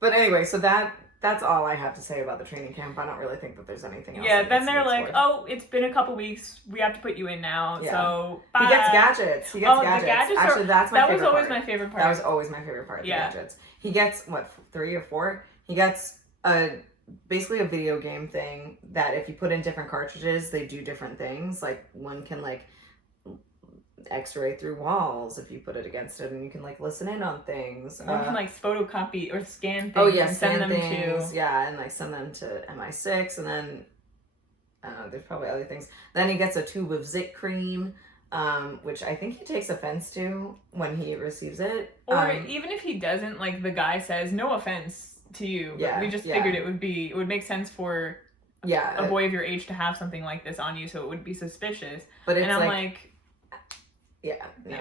anyway, so that's all I have to say about the training camp. I don't really think that there's anything else. Yeah, then they're like, oh, it's been a couple weeks. We have to put you in now. Yeah. So bye. He gets gadgets. The gadgets Actually, that's my favorite part. That was always my favorite part. That was always my favorite part, the gadgets. He gets, 3 or 4? He gets basically a video game thing that if you put in different cartridges, they do different things. Like, one can, like, x-ray through walls if you put it against it, and you can like listen in on things. One can like photocopy or scan things and send them to and like send them to MI6, and then there's probably other things. Then he gets a tube of zit cream, which I think he takes offense to when he receives it. Or even if he doesn't, like, the guy says, no offense to you. Yeah, we just figured it would make sense for a boy of your age to have something like this on you, so it would be suspicious. But it's and I'm like yeah, no.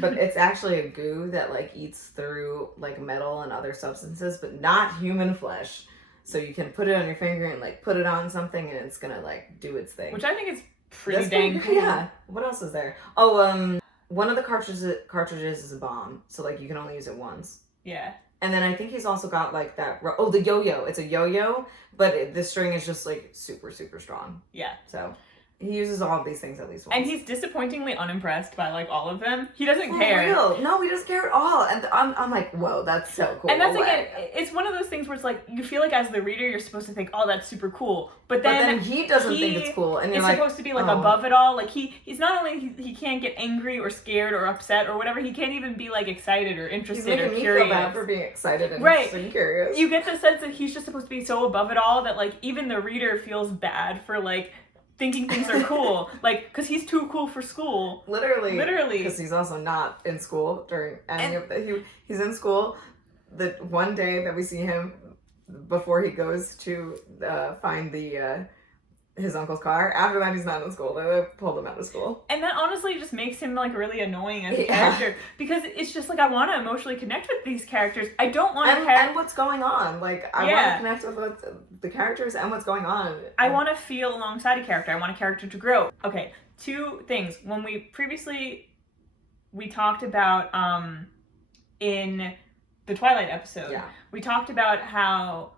But it's actually a goo that, like, eats through, like, metal and other substances, but not human flesh. So you can put it on your finger and, like, put it on something and it's gonna, like, do its thing. Which I think is pretty dang cool. Yeah. What else is there? Oh, one of the cartridges is a bomb. So, like, you can only use it once. Yeah. And then I think he's also got, like, the yo-yo. It's a yo-yo, but the string is just, like, super, super strong. Yeah. So he uses all of these things at least once. And he's disappointingly unimpressed by, like, all of them. He doesn't For care. Real. No, he doesn't care at all. And I'm like, whoa, that's so cool. And that's, again, it's one of those things where it's like, you feel like as the reader, you're supposed to think, oh, that's super cool. But then he doesn't think it's cool. And you're it's like, supposed to be, like, above it all. Like, he's not only, he can't get angry or scared or upset or whatever, he can't even be, like, excited or interested or curious. He's making me feel bad for being excited and interested and curious. You get the sense that he's just supposed to be so above it all that, like, even the reader feels bad for, like, thinking things are cool, like, because he's too cool for school. Literally. Because he's also not in school during any of the... He's in school the one day that we see him before he goes to find his uncle's car. After that, he's not in school. They pulled him out of school. And that honestly just makes him, like, really annoying as a character. Because it's just, like, I want to emotionally connect with these characters. I don't want to... And what's going on. Like, I want to connect with the characters and what's going on. I want to feel alongside a character. I want a character to grow. Okay, 2 things. When we talked about, in the Twilight episode, we talked about how...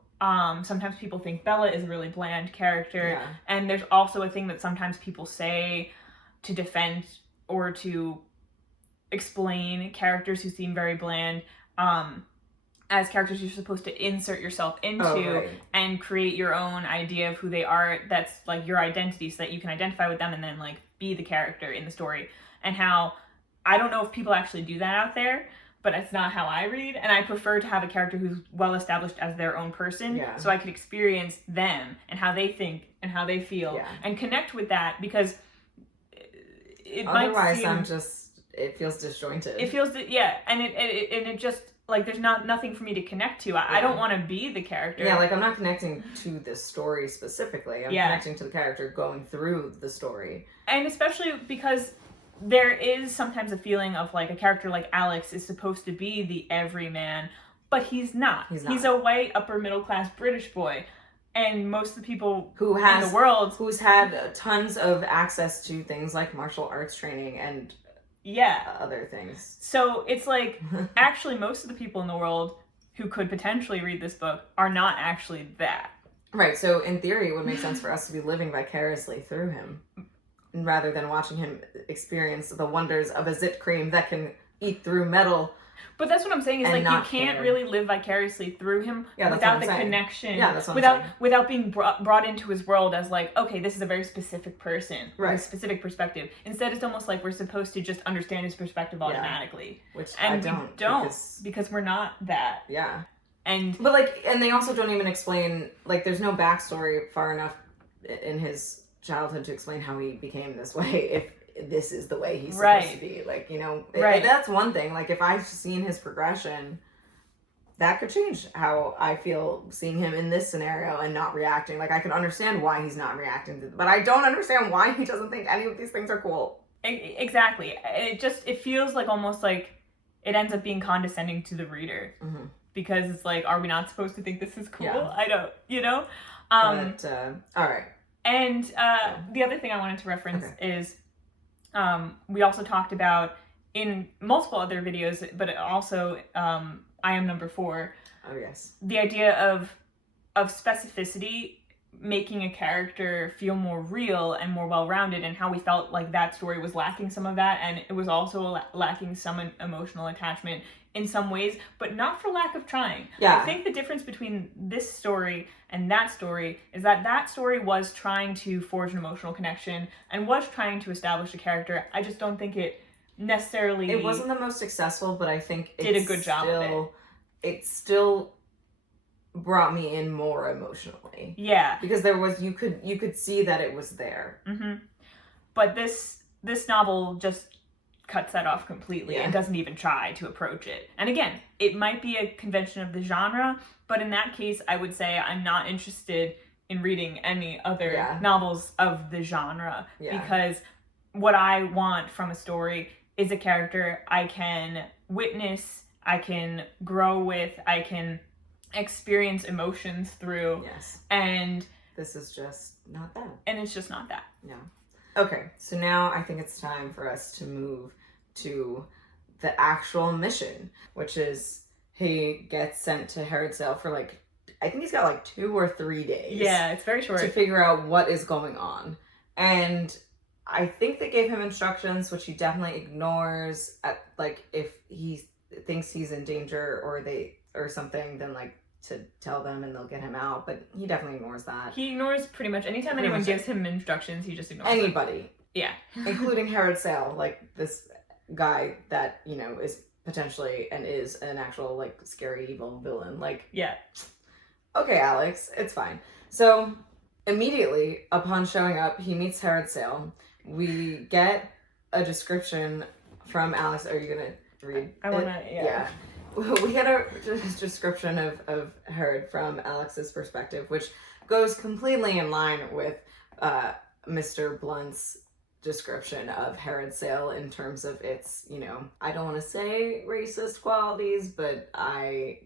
sometimes people think Bella is a really bland character, and there's also a thing that sometimes people say to defend or to explain characters who seem very bland as characters you're supposed to insert yourself into and create your own idea of who they are. That's, like, your identity, so that you can identify with them and then, like, be the character in the story. And how I don't know if people actually do that out there, but it's not how I read, and I prefer to have a character who's well established as their own person, so I could experience them and how they think and how they feel and connect with that, because it otherwise might seem... it feels disjointed. It feels, and it just, like, there's nothing for me to connect to. I don't want to be the character. Yeah, like, I'm not connecting to the story specifically. I'm connecting to the character going through the story. And especially because... there is sometimes a feeling of, like, a character like Alex is supposed to be the everyman, but he's not. He's a white, upper-middle-class British boy. And most of the people in the world... who's had tons of access to things like martial arts training and other things. So it's like, actually, most of the people in the world who could potentially read this book are not actually that. Right, so in theory, it would make sense for us to be living vicariously through him, rather than watching him experience the wonders of a zit cream that can eat through metal. But that's what I'm saying, is, like, you can't really live vicariously through him without the connection. Yeah, that's what I'm saying. Without being brought into his world as, like, okay, this is a very specific person, a specific perspective. Instead, it's almost like we're supposed to just understand his perspective automatically. Which and I don't. Because we're not that. Yeah. And they also don't even explain, like, there's no backstory far enough in his childhood to explain how he became this way, if this is the way he's supposed to be. Like, you know, that's one thing. Like, if I've seen his progression, that could change how I feel seeing him in this scenario and not reacting. Like, I can understand why he's not reacting, but I don't understand why he doesn't think any of these things are cool. Exactly. It feels like almost like it ends up being condescending to the reader. Mm-hmm. Because it's like, are we not supposed to think this is cool? I don't, you know? All right. And the other thing I wanted to reference is we also talked about in multiple other videos, but also I Am Number 4. Oh, yes. The idea of specificity making a character feel more real and more well-rounded, and how we felt like that story was lacking some of that, and it was also lacking some emotional attachment in some ways, but not for lack of trying. Yeah. I think the difference between this story and that story is that story was trying to forge an emotional connection and was trying to establish a character. I just don't think it necessarily... It wasn't the most successful, but I think did a good job of it. It still brought me in more emotionally. Yeah. Because you could see that it was there. Mm-hmm. But this novel just cuts that off completely and doesn't even try to approach it. And again, it might be a convention of the genre, but in that case, I would say I'm not interested in reading any other novels of the genre because what I want from a story is a character I can witness, I can grow with, I can experience emotions through. Yes. And this is just not that. And it's just not that. No. Okay, so now I think it's time for us to move to the actual mission, which is he gets sent to Herridsdale for like, I think he's got like 2 or 3 days. Yeah, it's very short. To figure out what is going on. And I think they gave him instructions, which he definitely ignores at like if he thinks he's in danger or something, then like to tell them and they'll get him out, but he definitely ignores that. He ignores pretty much anytime anyone gives him instructions, he just ignores anybody. Them. Yeah. Including Herridsdale, like this guy that, you know, is potentially and is an actual like scary evil villain. Like, yeah. Okay, Alex, it's fine. So immediately upon showing up, he meets Herridsdale. We get a description from Alex. Are you gonna read? I wanna, yeah. We get a description of Herod from Alex's perspective, which goes completely in line with Mr. Blunt's description of Herridsdale in terms of its, you know, I don't want to say racist qualities, but I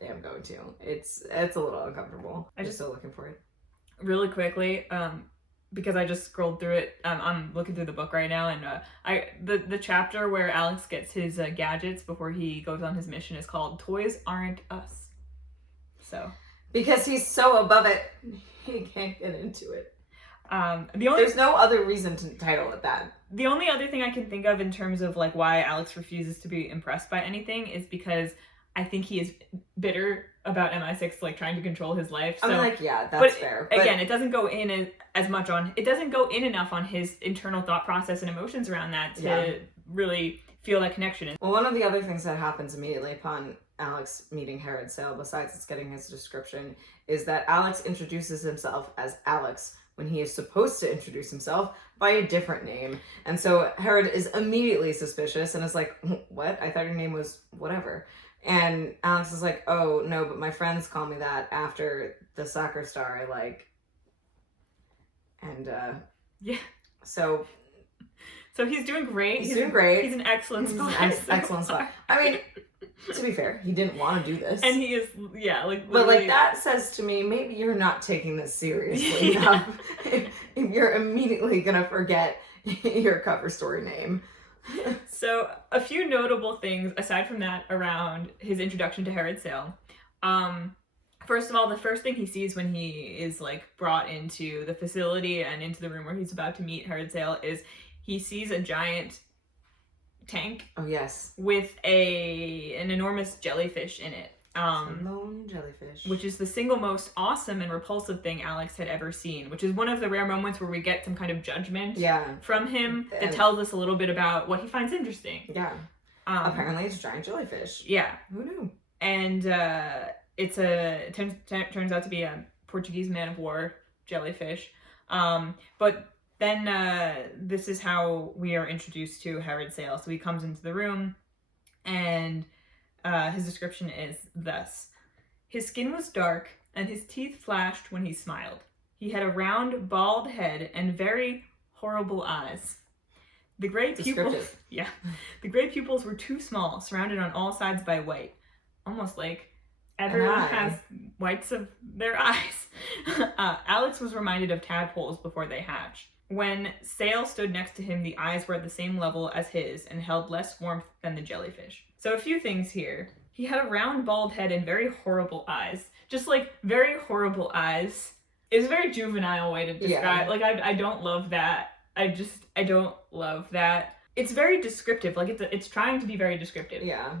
am going to. It's a little uncomfortable. I'm just still looking for it. Really quickly, because I just scrolled through it. I'm looking through the book right now, and the chapter where Alex gets his gadgets before he goes on his mission is called "Toys Aren't Us." So because he's so above it, he can't get into it. There's no other reason to title it that. The only other thing I can think of in terms of like why Alex refuses to be impressed by anything is because I think he is bitter about MI6 like trying to control his life. So, I mean, like, yeah, that's fair. But again, it doesn't go in as much on. It doesn't go in enough on his internal thought process and emotions around that to really feel that connection. Well, one of the other things that happens immediately upon Alex meeting Herridsdale, besides it's getting his description, is that Alex introduces himself as Alex when he is supposed to introduce himself by a different name. And so Herod is immediately suspicious and is like, what? I thought your name was whatever. And Alex is like, oh, no, but my friends call me that after the soccer star I like. And, yeah. So he's doing great. He's doing great. He's an excellent spy. Excellent spy. I mean, to be fair, he didn't want to do this. And he is, yeah, like... But, like, that says to me, maybe you're not taking this seriously enough if you're immediately going to forget your cover story name. So, a few notable things, aside from that, around his introduction to Herridsdale. First of all, the first thing he sees when he is, like, brought into the facility and into the room where he's about to meet Herridsdale is he sees a giant tank. Oh, yes. With an enormous jellyfish in it. Lone jellyfish. Which is the single most awesome and repulsive thing Alex had ever seen, which is one of the rare moments where we get some kind of judgment from him that tells us a little bit about what he finds interesting. Yeah. Apparently it's a giant jellyfish. Yeah. Who knew? And it turns out to be a Portuguese man-of-war jellyfish. But then this is how we are introduced to Herridsdale. So he comes into the room and his description is thus. His skin was dark and his teeth flashed when he smiled. He had a round, bald head and very horrible eyes. The gray pupils, the gray pupils were too small, surrounded on all sides by white. Almost like everyone has whites of their eyes. Alex was reminded of tadpoles before they hatch. When Sale stood next to him, the eyes were at the same level as his and held less warmth than the jellyfish. So a few things here. He had a round, bald head and very horrible eyes. Just like very horrible eyes is a very juvenile way to describe. Like I don't love that. I don't love that. It's very descriptive. Like it's trying to be very descriptive. Yeah.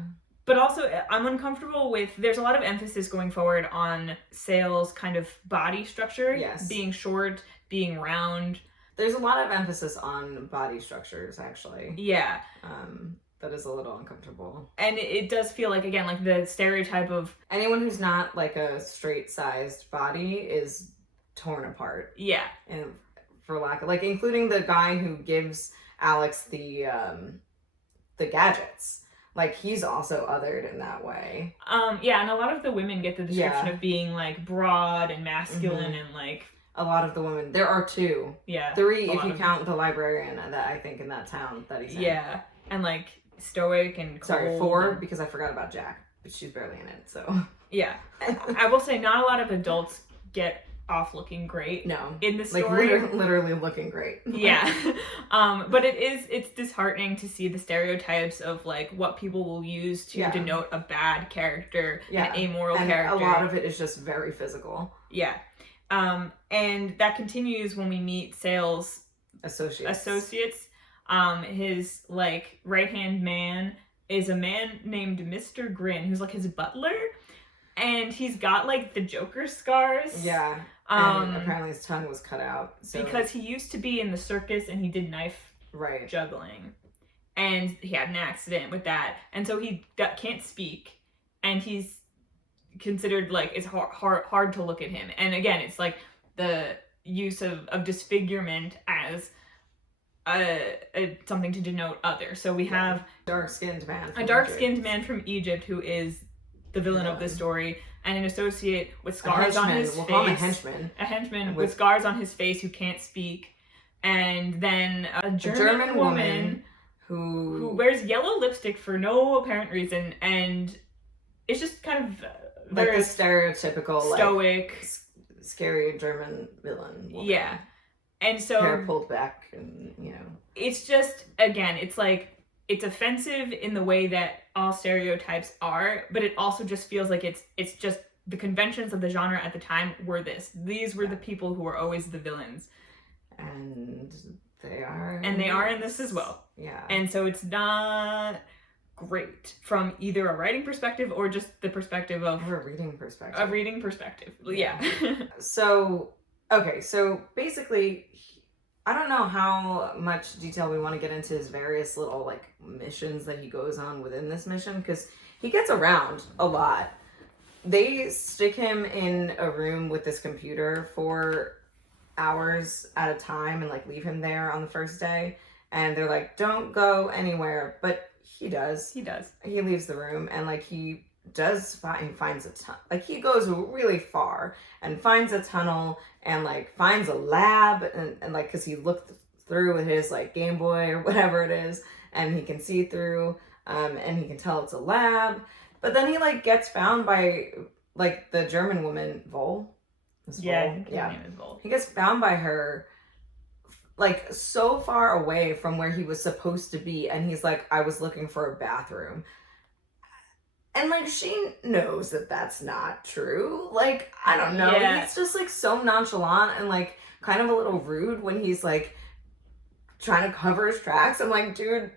But also, I'm uncomfortable with, there's a lot of emphasis going forward on Sale's kind of body structure. Yes. Being short, being round. There's a lot of emphasis on body structures, actually. Yeah. That is a little uncomfortable. And it does feel like, again, like the stereotype of anyone who's not like a straight-sized body is torn apart. Yeah. And for lack of, like, including the guy who gives Alex the gadgets. Like, he's also othered in that way. Yeah, and a lot of the women get the description of being, like, broad and masculine and, like... A lot of the women. There are 2. Yeah. 3 if you count the librarian that I think in that town that he's in. Yeah. And, like, stoic and cold. Sorry, 4, because I forgot about Jack. But she's barely in it, so... Yeah. I will say not a lot of adults get off looking great. No. In the story. Like, literally looking great. Yeah. But it's disheartening to see the stereotypes of, like, what people will use to denote a bad character, an amoral character. A lot of it is just very physical. Yeah. And that continues when we meet Sale's associates. His, like, right-hand man is a man named Mr. Grin, who's, like, his butler. And he's got, like, the Joker scars. Yeah. And apparently his tongue was cut out. So. Because he used to be in the circus and he did knife juggling. And he had an accident with that. And so he can't speak. And he's considered, like, it's hard to look at him. And again, it's, like, the use of disfigurement as something to denote other. So we have... dark-skinned man. A dark-skinned man from Egypt who is the villain of the story, and an associate with scars on his face. Call him a henchman. A henchman with scars on his face who can't speak. And then a German woman who wears yellow lipstick for no apparent reason, and it's just kind of like the stereotypical stoic, like, scary German villain woman. Yeah. And so hair pulled back, and it's just, again, it's like, it's offensive in the way that all stereotypes are, but it also just feels like it's just the conventions of the genre at the time were this. These were the people who were always the villains. And they are. And they are in this as well. Yeah. And so it's not great from either a writing perspective or just the perspective of... Or a reading perspective. A reading perspective. Yeah. So, okay, so basically... I don't know how much detail we want to get into his various little, like, missions that he goes on within this mission, because he gets around a lot. They stick him in a room with this computer for hours at a time and, like, leave him there on the first day, and they're like, don't go anywhere, but he does. He does. He leaves the room, and, like, he finds a ton, like, he goes really far and finds a tunnel and, like, finds a lab and like, because he looked through with his, like, Game Boy or whatever it is, and he can see through and he can tell it's a lab, but then he, like, gets found by, like, the German woman Vol. Yeah, his name is Vol. He gets found by her, like, so far away from where he was supposed to be, and he's like, I was looking for a bathroom. And, like, she knows that that's not true. Like, I don't know. Yeah. He's just, like, so nonchalant and, like, kind of a little rude when he's, like, trying to cover his tracks. I'm like, dude.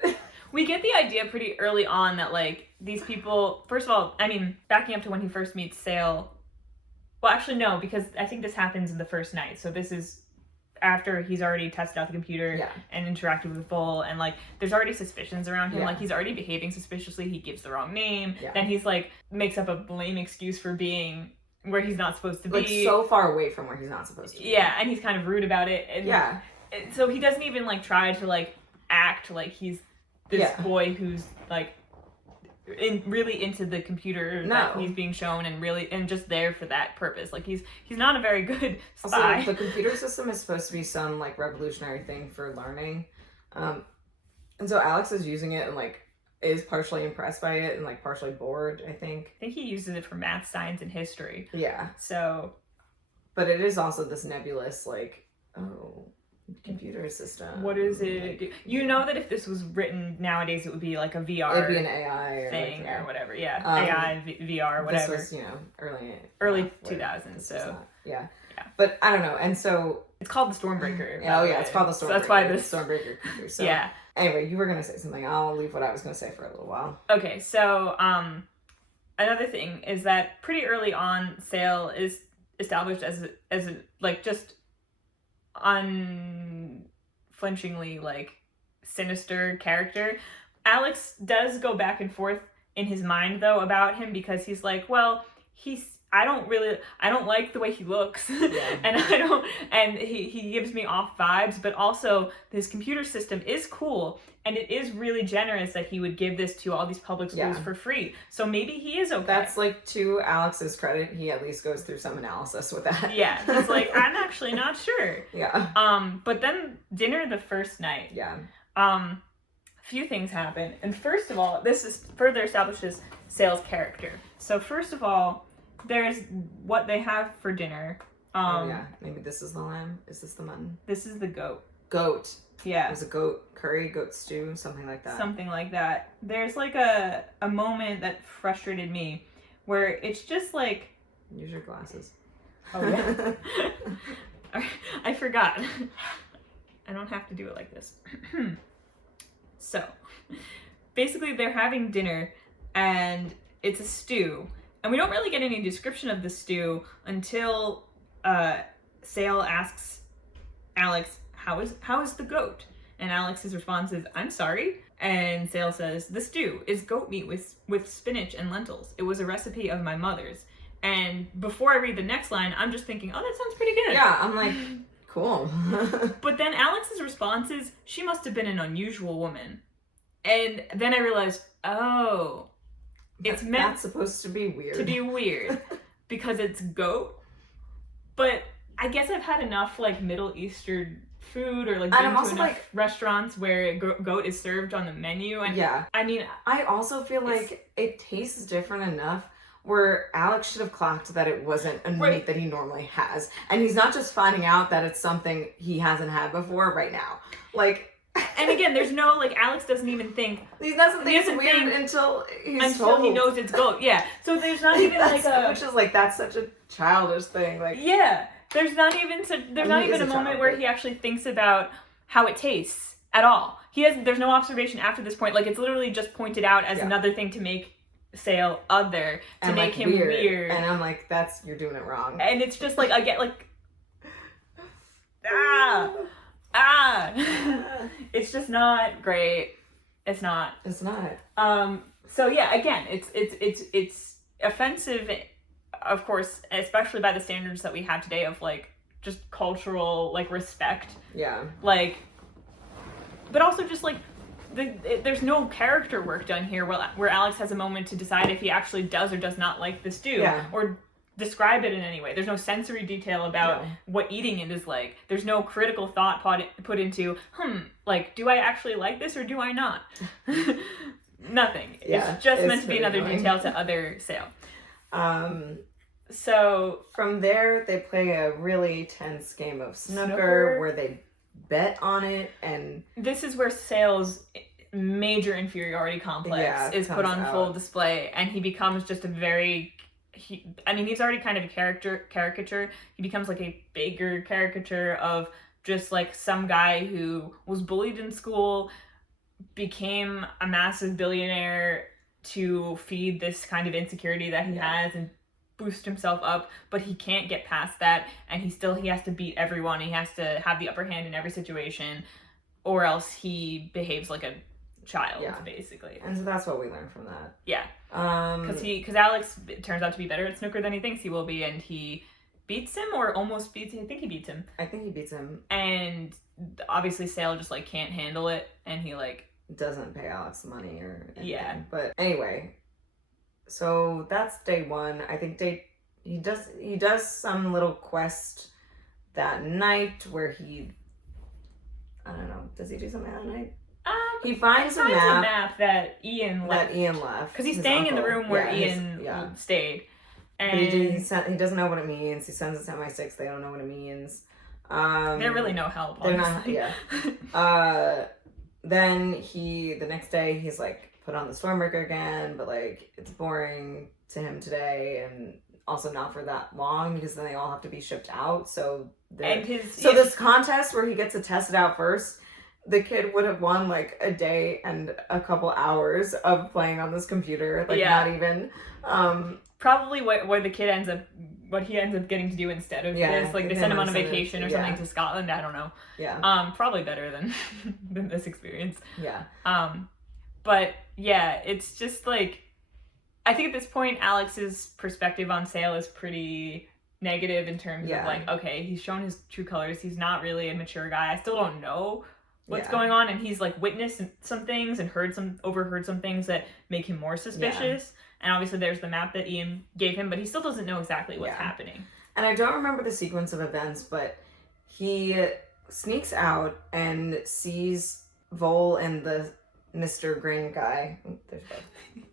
We get the idea pretty early on that, like, these people... First of all, I mean, backing up to when he first meets Sale... Well, actually, no, because I think this happens in the first night. So this is after he's already tested out the computer and interacted with Bull, and, like, there's already suspicions around him. Like, he's already behaving suspiciously. He gives the wrong name. Then he's, like, makes up a lame excuse for being where he's not supposed to be. Like, so far away from where he's not supposed to be. Yeah, and he's kind of rude about it. And so he doesn't even, like, try to, like, act like he's this boy who's, like, really into the computer that he's being shown, and just there for that purpose. Like, he's not a very good spy. Also, the computer system is supposed to be some, like, revolutionary thing for learning, and so Alex is using it and, like, is partially impressed by it and, like, partially bored. I think he uses it for math, science, and history. Yeah. So, but it is also this nebulous, like, computer system. What is it? Like, you know that if this was written nowadays, it would be like a VR. It'd be an AI thing or whatever. Yeah, AI, VR, whatever. This was, early 2000s. So yeah. But I don't know, and so it's called the Stormbreaker. It's called the Stormbreaker. So that's why this Stormbreaker computer. So anyway, you were gonna say something. I'll leave what I was gonna say for a little while. Okay, so another thing is that pretty early on, Sale is established as a like, just unflinchingly, like, sinister character, Alex does go back and forth in his mind though about him, because he's like, well, I don't like the way he looks. Yeah. and he gives me off vibes, but also his computer system is cool, and it is really generous that he would give this to all these public schools for free. So maybe he is okay. That's like, to Alex's credit, he at least goes through some analysis with that. Yeah, he's like, I'm actually not sure. Yeah. But then dinner the first night. Yeah. A few things happen. And first of all, this is further establishes Sale's character. So first of all, there's what they have for dinner. Oh yeah, maybe this is the lamb. Is this the mutton? This is the goat. Goat. Yeah. It was a goat curry, goat stew, something like that. Something like that. There's like a moment that frustrated me where it's just like... Use your glasses. Oh yeah. I forgot. I don't have to do it like this. So, basically they're having dinner and it's a stew. And we don't really get any description of the stew until Sale asks Alex, how is the goat? And Alex's response is, I'm sorry. And Sale says, the stew is goat meat with spinach and lentils. It was a recipe of my mother's. And before I read the next line, I'm just thinking, oh, that sounds pretty good. Yeah, I'm like, cool. But then Alex's response is, she must have been an unusual woman. And then I realized, oh... It's meant that's supposed to be weird. To be weird because it's goat. But I guess I've had enough like Middle Eastern food or like been to enough like, restaurants where goat is served on the menu. And yeah. I mean, I also feel like it tastes different enough where Alex should have clocked that it wasn't a meat that he normally has. And he's not just finding out that it's something he hasn't had before right now. Like... And again, there's no, like, Alex doesn't even think... He doesn't think it's weird until he knows it's goat, yeah. So there's not even, like, a... Which is, like, that's such a childish thing, like... Yeah. There's not even a moment where he actually thinks about how it tastes at all. There's no observation after this point. Like, it's literally just pointed out as another thing to make Sale other, to and, make like, him weird. And I'm like, you're doing it wrong. And it's just, like, I get, like... It's just not great. It's not. So yeah, again, it's offensive, of course, especially by the standards that we have today of like just cultural like respect. Yeah. Like, but also just like there's no character work done here where Alex has a moment to decide if he actually does or does not like the stew or describe it in any way. There's no sensory detail about what eating it is like. There's no critical thought put into, like, do I actually like this or do I not? Nothing. Yeah, it's just meant to be another detail to other Sale. So from there, they play a really tense game of snooker where they bet on it, and this is where Sale's major inferiority complex is put on full display, and he becomes just a very... he's already kind of a caricature. He becomes like a bigger caricature of just like some guy who was bullied in school, became a massive billionaire to feed this kind of insecurity that he has and boost himself up, but he can't get past that, and he has to beat everyone. He has to have the upper hand in every situation, or else he behaves like a child, basically. And so that's what we learned from that. Yeah. Because Alex turns out to be better at snooker than he thinks he will be, and he beats him or almost beats him. I think he beats him. And obviously Sale just like can't handle it, and he like doesn't pay Alex money or anything. Yeah. But anyway, so that's day one. I think he does some little quest that night where I don't know, does he do something that night? He finds a map that Ian left. Because he's staying in the room where Ian stayed. And but he doesn't know what it means. He sends it to MI6. They don't know what it means. They're really no help, honestly. They're not, then the next day, he's like put on the Stormbreaker again, but like it's boring to him today, and also not for that long because then they all have to be shipped out. So this contest where he gets to test it out first, the kid would have won like a day and a couple hours of playing on this computer. Like not even. Probably what the kid ends up getting to do instead of this. Like they send him on a vacation or something to Scotland. I don't know. Yeah. Probably better than this experience. Yeah. But yeah, it's just like, I think at this point, Alex's perspective on Sale is pretty negative in terms of like, okay, he's shown his true colors. He's not really a mature guy. I still don't know what's going on, and he's like witnessed some things and overheard some things that make him more suspicious. And obviously there's the map that Ian gave him, but he still doesn't know exactly what's happening. And I don't remember the sequence of events, but he sneaks out and sees Vol and the Mr. Grin guy. There's both.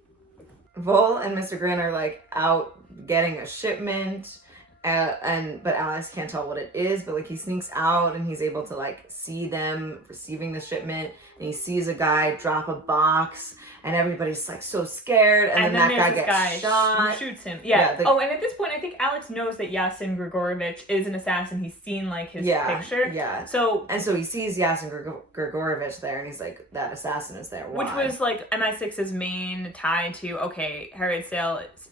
Vol and Mr. Grin are like out getting a shipment, but Alex can't tell what it is. But like he sneaks out and he's able to like see them receiving the shipment, and he sees a guy drop a box, and everybody's like so scared. And then that guy gets shot. Who shoots him. Yeah. And at this point, I think Alex knows that Yasin Grigorovich is an assassin. He's seen like his picture. Yeah. So he sees Yasin Grigorovich there, and he's like, that assassin is there. Why? Which was like MI6's main tie to, okay, Horrowitz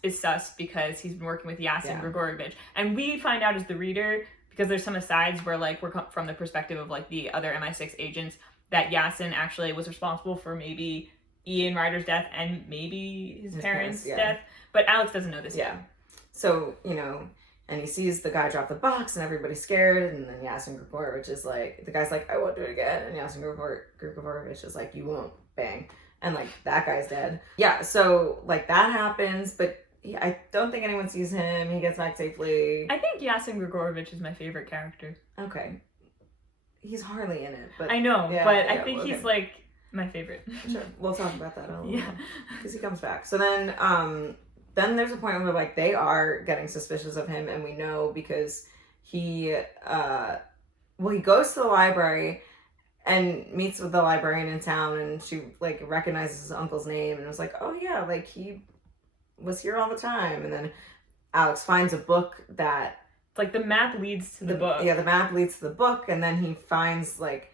is sus because he's been working with Yasin Grigorovich. And we find out as the reader, because there's some asides where like we're from the perspective of like the other MI6 agents, that Yasin actually was responsible for maybe Ian Ryder's death and maybe his parents' death. But Alex doesn't know this yet. So, and he sees the guy drop the box and everybody's scared, and then Yasin Grigorovich is like, the guy's like, I won't do it again. And Yasin Grigorovich is like, you won't, bang. And like, that guy's dead. Yeah, so like that happens, but I don't think anyone sees him. He gets back safely. I think Yasin Grigorovich is my favorite character. Okay. He's hardly in it, but... I know, but I think he's like my favorite. Sure, we'll talk about that a little because he comes back. So then there's a point where like they are getting suspicious of him, and we know because he goes to the library and meets with the librarian in town, and she like recognizes his uncle's name and was like, oh yeah, like he was here all the time. And then Alex finds a book that like the map leads to the book. Yeah, the map leads to the book, and then he finds like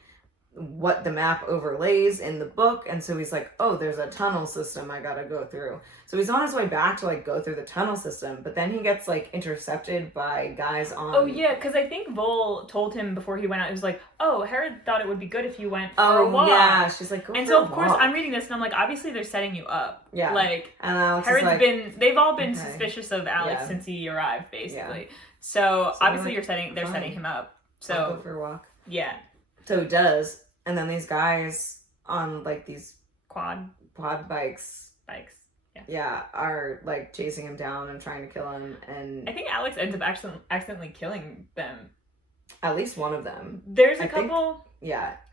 what the map overlays in the book, and so he's like, oh, there's a tunnel system I gotta go through. So he's on his way back to like go through the tunnel system, but then he gets like intercepted by guys on... Oh yeah, because I think Vol told him before he went out, he was like, oh, Herod thought it would be good if you went for a walk. Yeah, she's like, go and for so a of course walk. I'm reading this and I'm like, obviously they're setting you up. Yeah. Like, and Alex Herod's like, they've all been suspicious of Alex since he arrived, basically. Yeah. So obviously they're setting him up. So I'll go for a walk. Yeah. So he does. And then these guys on like these quad bikes, yeah, are like chasing him down and trying to kill him. And I think Alex ends up accidentally killing them. At least one of them. There's a couple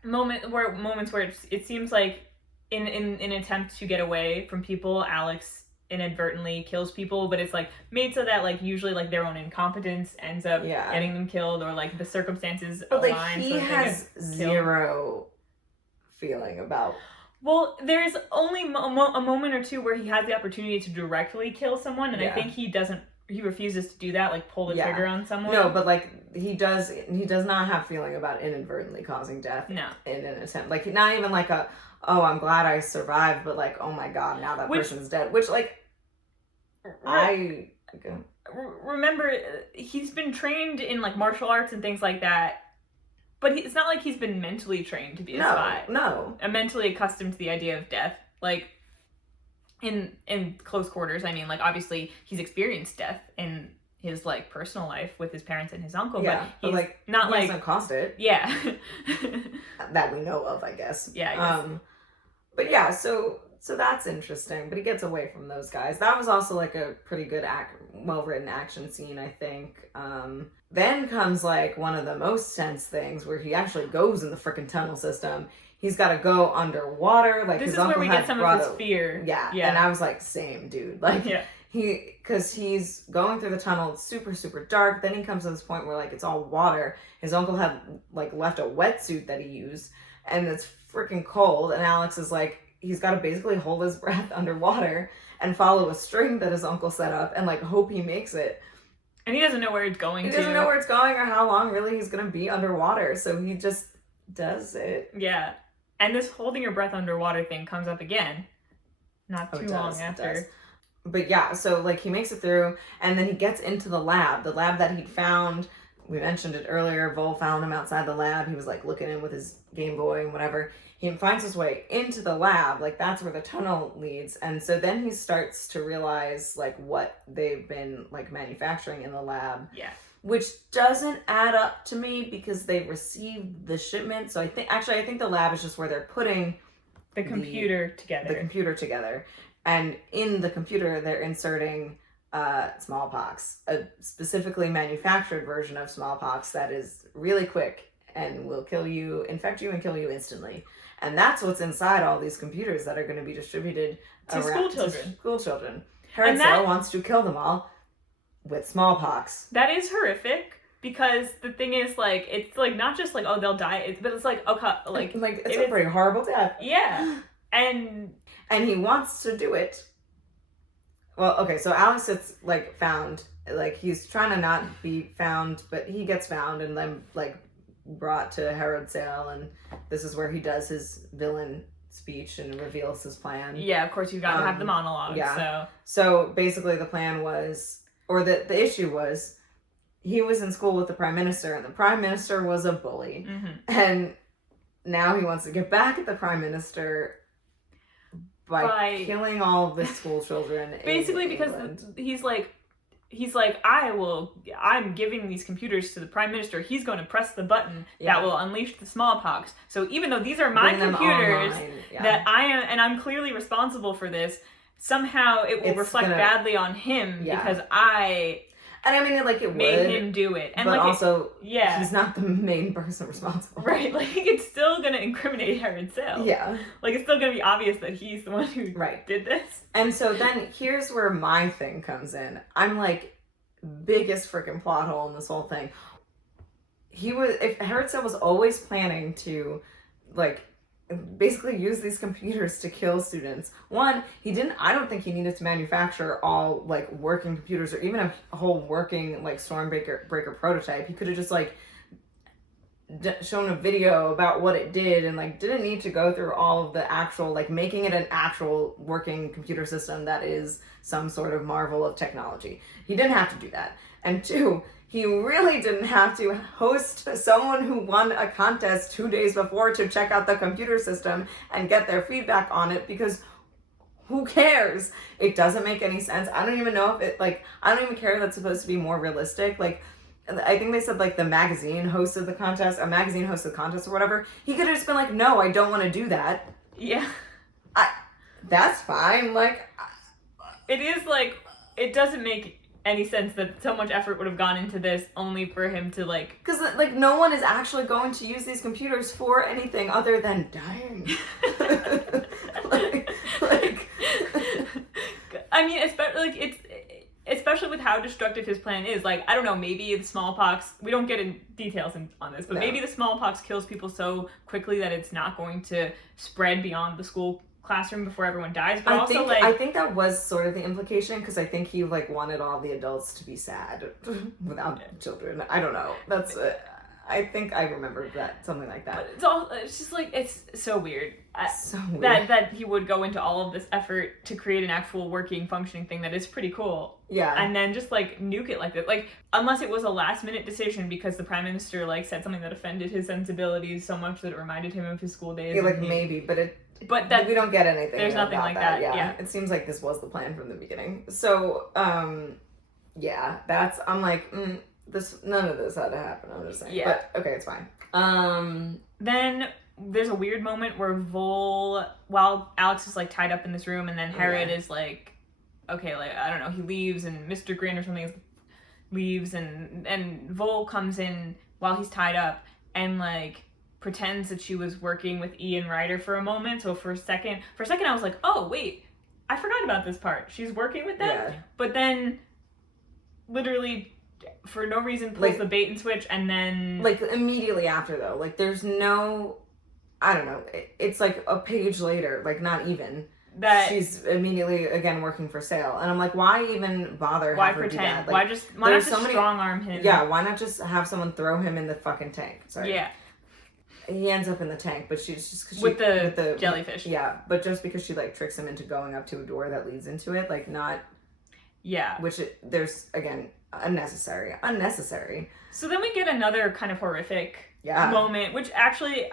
moments where it seems like in an attempt to get away from people, Alex inadvertently kills people, but it's like made so that like usually like their own incompetence ends up getting them killed, or like the circumstances align. Like he has zero feeling about... Well, there's only a moment or two where he has the opportunity to directly kill someone, and I think he refuses to do that, like pull the trigger on someone. No, but like he does not have feeling about inadvertently causing death in an attempt. Like not even like oh, I'm glad I survived, but like, oh my god, now that person's dead. Which like remember, he's been trained in like martial arts and things like that, but it's not like he's been mentally trained to be a spy. No. I'm mentally accustomed to the idea of death. Like in close quarters, I mean, like obviously he's experienced death in his like personal life with his parents and his uncle, but he's like not he like hasn't caused it. Yeah. That we know of, I guess. Yeah, I guess. But yeah, so that's interesting. But he gets away from those guys. That was also like a pretty good well-written action scene, I think. Then comes like one of the most tense things where he actually goes in the freaking tunnel system. He's got to go underwater. Like this his is uncle where we get some of his fear. Yeah. And I was like, same, dude. Like because he's going through the tunnel, it's super, super dark. Then he comes to this point where like it's all water. His uncle had like left a wetsuit that he used, and it's freaking cold. And Alex is like, he's got to basically hold his breath underwater and follow a string that his uncle set up and like hope he makes it. And he doesn't know where it's going. He doesn't know where it's going or how long really he's gonna be underwater. So he just does it. Yeah. And this holding your breath underwater thing comes up again. Not too long after. But yeah, so like he makes it through, and then he gets into the lab that he'd found we mentioned it earlier, Vol found him outside the lab. He was like looking in with his Game Boy and whatever. He finds his way into the lab, like that's where the tunnel leads. And so then he starts to realize like what they've been like manufacturing in the lab. Yeah. Which doesn't add up to me because they received the shipment. So I think the lab is just where they're putting the computer together. And in the computer, they're inserting smallpox, a specifically manufactured version of smallpox that is really quick and will infect you and kill you instantly. And that's what's inside all these computers that are going to be distributed to school children. Herod wants to kill them all with smallpox. That is horrific. Because the thing is, like, it's, like, not just, like, oh, they'll die, but it's, like, okay, like... Like, it's a pretty horrible death. Yeah. And he wants to do it. Well, okay, so Alex gets, like, found. Like, he's trying to not be found, but he gets found and then, like, brought to Herod's cell, and this is where he does his villain speech and reveals his plan. Yeah, of course, you gotta have the monologue, yeah. So, basically, the plan was, or the issue was... He was in school with the Prime Minister, and the Prime Minister was a bully. Mm-hmm. And now he wants to get back at the Prime Minister by killing all of the school children. Basically, because he's like, I'm giving these computers to the Prime Minister. He's going to press the button that will unleash the smallpox. So even though these are my computers that I'm clearly responsible for this, somehow it will reflect badly on him because And I mean, like, it made him do it. And but like, also, he's not the main person responsible. Right, like, it's still going to incriminate Herod's cell. Yeah. Like, it's still going to be obvious that he's the one who did this. And so then, here's where my thing comes in. I'm like, biggest freaking plot hole in this whole thing. If Herod's cell was always planning to, like, basically use these computers to kill students. One, I don't think he needed to manufacture all, like, working computers or even a whole working, like, Stormbreaker prototype. He could have just, like, shown a video about what it did and, like, didn't need to go through all of the actual, like, making it an actual working computer system that is some sort of marvel of technology. He didn't have to do that. And two, he really didn't have to host someone who won a contest 2 days before to check out the computer system and get their feedback on it, because who cares? It doesn't make any sense. I don't even know if it, like, I don't even care if that's supposed to be more realistic. Like, I think they said, like, a magazine hosted the contest or whatever. He could have just been like, no, I don't want to do that. Yeah. That's fine. Like, it is, like, it doesn't make any sense that so much effort would have gone into this only for him to, like... Because, like, no one is actually going to use these computers for anything other than dying. I mean, especially with how destructive his plan is. Like, I don't know, maybe the smallpox... We don't get in details on this, but maybe the smallpox kills people so quickly that it's not going to spread beyond the school classroom before everyone dies, but I think that was sort of the implication, because I think he, like, wanted all the adults to be sad without children. I don't know. That's I think I remember that, something like that. But it's just like, it's so weird. That he would go into all of this effort to create an actual working, functioning thing that is pretty cool. Yeah. And then just, like, nuke it like that. Like, unless it was a last minute decision because the Prime Minister, like, said something that offended his sensibilities so much that it reminded him of his school days. Yeah, like, maybe, but that we don't get anything. There's nothing like that. Yeah. It seems like this was the plan from the beginning. So, I'm like, none of this had to happen. I'm just saying. Yeah. But okay, it's fine. Then there's a weird moment where while Alex is, like, tied up in this room, and then Herod is like, okay, like, I don't know, he leaves, and Mr. Grin or something leaves, and Vol comes in while he's tied up, and, like, pretends that she was working with Ian Ryder for a moment. So for a second I was like, oh wait, I forgot about this part. She's working with them. Yeah. But then literally for no reason pulls the bait and switch, and then, like, immediately after, though, like, there's no, I don't know, it's like a page later, like, not even, that she's immediately again working for sale. And I'm like, why even bother? Why pretend? Like, why not just strong arm him? Yeah, why not just have someone throw him in the fucking tank? Sorry. Yeah. He ends up in the tank, but she's just with the jellyfish. Yeah, but just because she, like, tricks him into going up to a door that leads into it, like, not. Yeah. Which there's, again, unnecessary. So then we get another kind of horrific moment, which actually,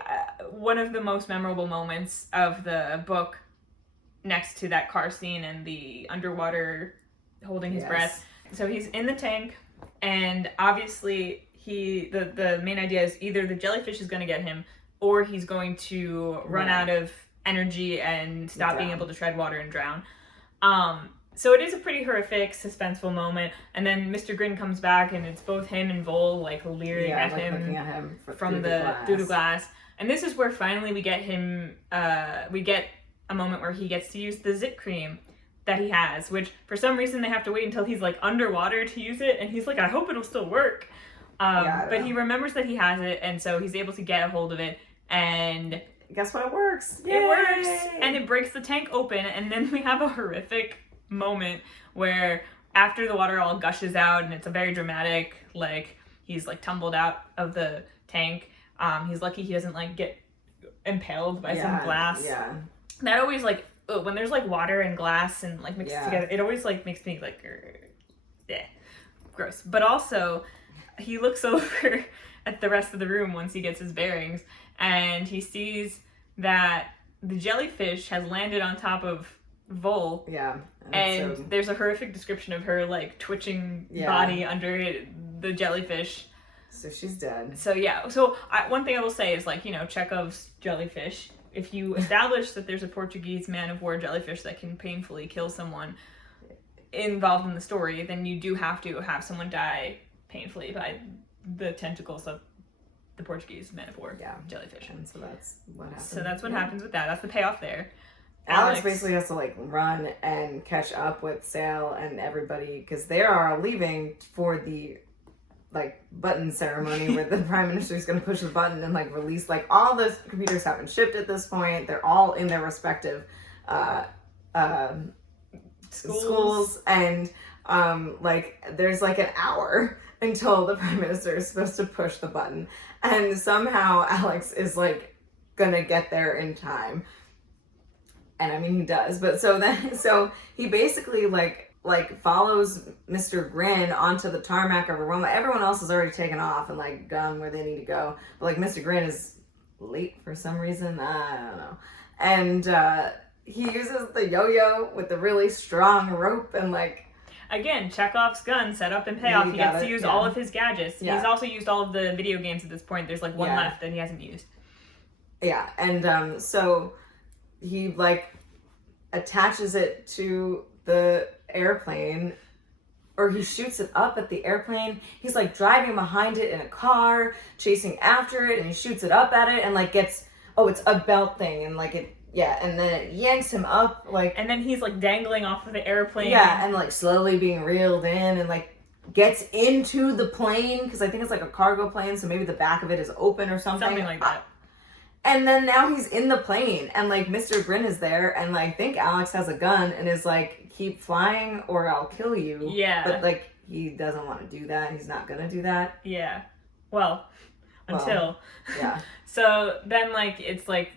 one of the most memorable moments of the book, next to that car scene and the underwater holding his breath. So he's in the tank, and obviously the main idea is either the jellyfish is going to get him, or he's going to run out of energy and stop being able to tread water and drown. So it is a pretty horrific, suspenseful moment. And then Mr. Grin comes back, and it's both him and Vol, like, leering at him through the glass. And this is where finally we get him, we get a moment where he gets to use the zit cream that he has, which for some reason they have to wait until he's, like, underwater to use it. And he's like, I hope it'll still work. But he remembers that he has it, and so he's able to get a hold of it. And guess what? It works. Yay! It works. And it breaks the tank open. And then we have a horrific moment where after the water all gushes out, and it's a very dramatic, like, he's like tumbled out of the tank. He's lucky he doesn't like get impaled by some glass. That always, like, when there's like water and glass and like mixed together, it always like makes me like gross. But also he looks over at the rest of the room once he gets his bearings, and he sees that the jellyfish has landed on top of Vol. And so there's a horrific description of her like twitching body under the jellyfish. So she's dead. So So one thing I will say is, like, you know, Chekhov's jellyfish. If you establish that there's a Portuguese man-of-war jellyfish that can painfully kill someone involved in the story, then you do have to have someone die painfully by the tentacles of the Portuguese man-of-war jellyfish. And so that's what happens. So that's what happens with that. That's the payoff there. Alex basically has to like run and catch up with Sale and everybody, because they are leaving for the like button ceremony where the prime minister is going to push the button and like release, like, all the computers haven't shipped at this point. They're all in their respective schools, and like there's like an hour until the prime minister is supposed to push the button, and somehow Alex is like gonna get there in time. And I mean, he does, but so he basically like follows Mr. Grin onto the tarmac of a runway. Everyone else has already taken off and like gone where they need to go, but like Mr. Grin is late for some reason. I don't know. And he uses the yo-yo with the really strong rope, and like, again, Chekhov's gun, set up and payoff. He gets to use all of his gadgets. He's also used all of the video games at this point. There's like one left that he hasn't used. Yeah, and so he like attaches it to the airplane, or he shoots it up at the airplane. He's like driving behind it in a car, chasing after it, and he shoots it up at it, and like it's a belt thing, and like it, and then it yanks him up, like, and then he's like dangling off of the airplane, and like slowly being reeled in, and like gets into the plane, because I think it's like a cargo plane, so maybe the back of it is open or something like that. And then now he's in the plane, and like Mr. Grin is there, and like, I think Alex has a gun and is like, keep flying or I'll kill you. But like, he doesn't want to do that. He's not gonna do that. Until so then like it's like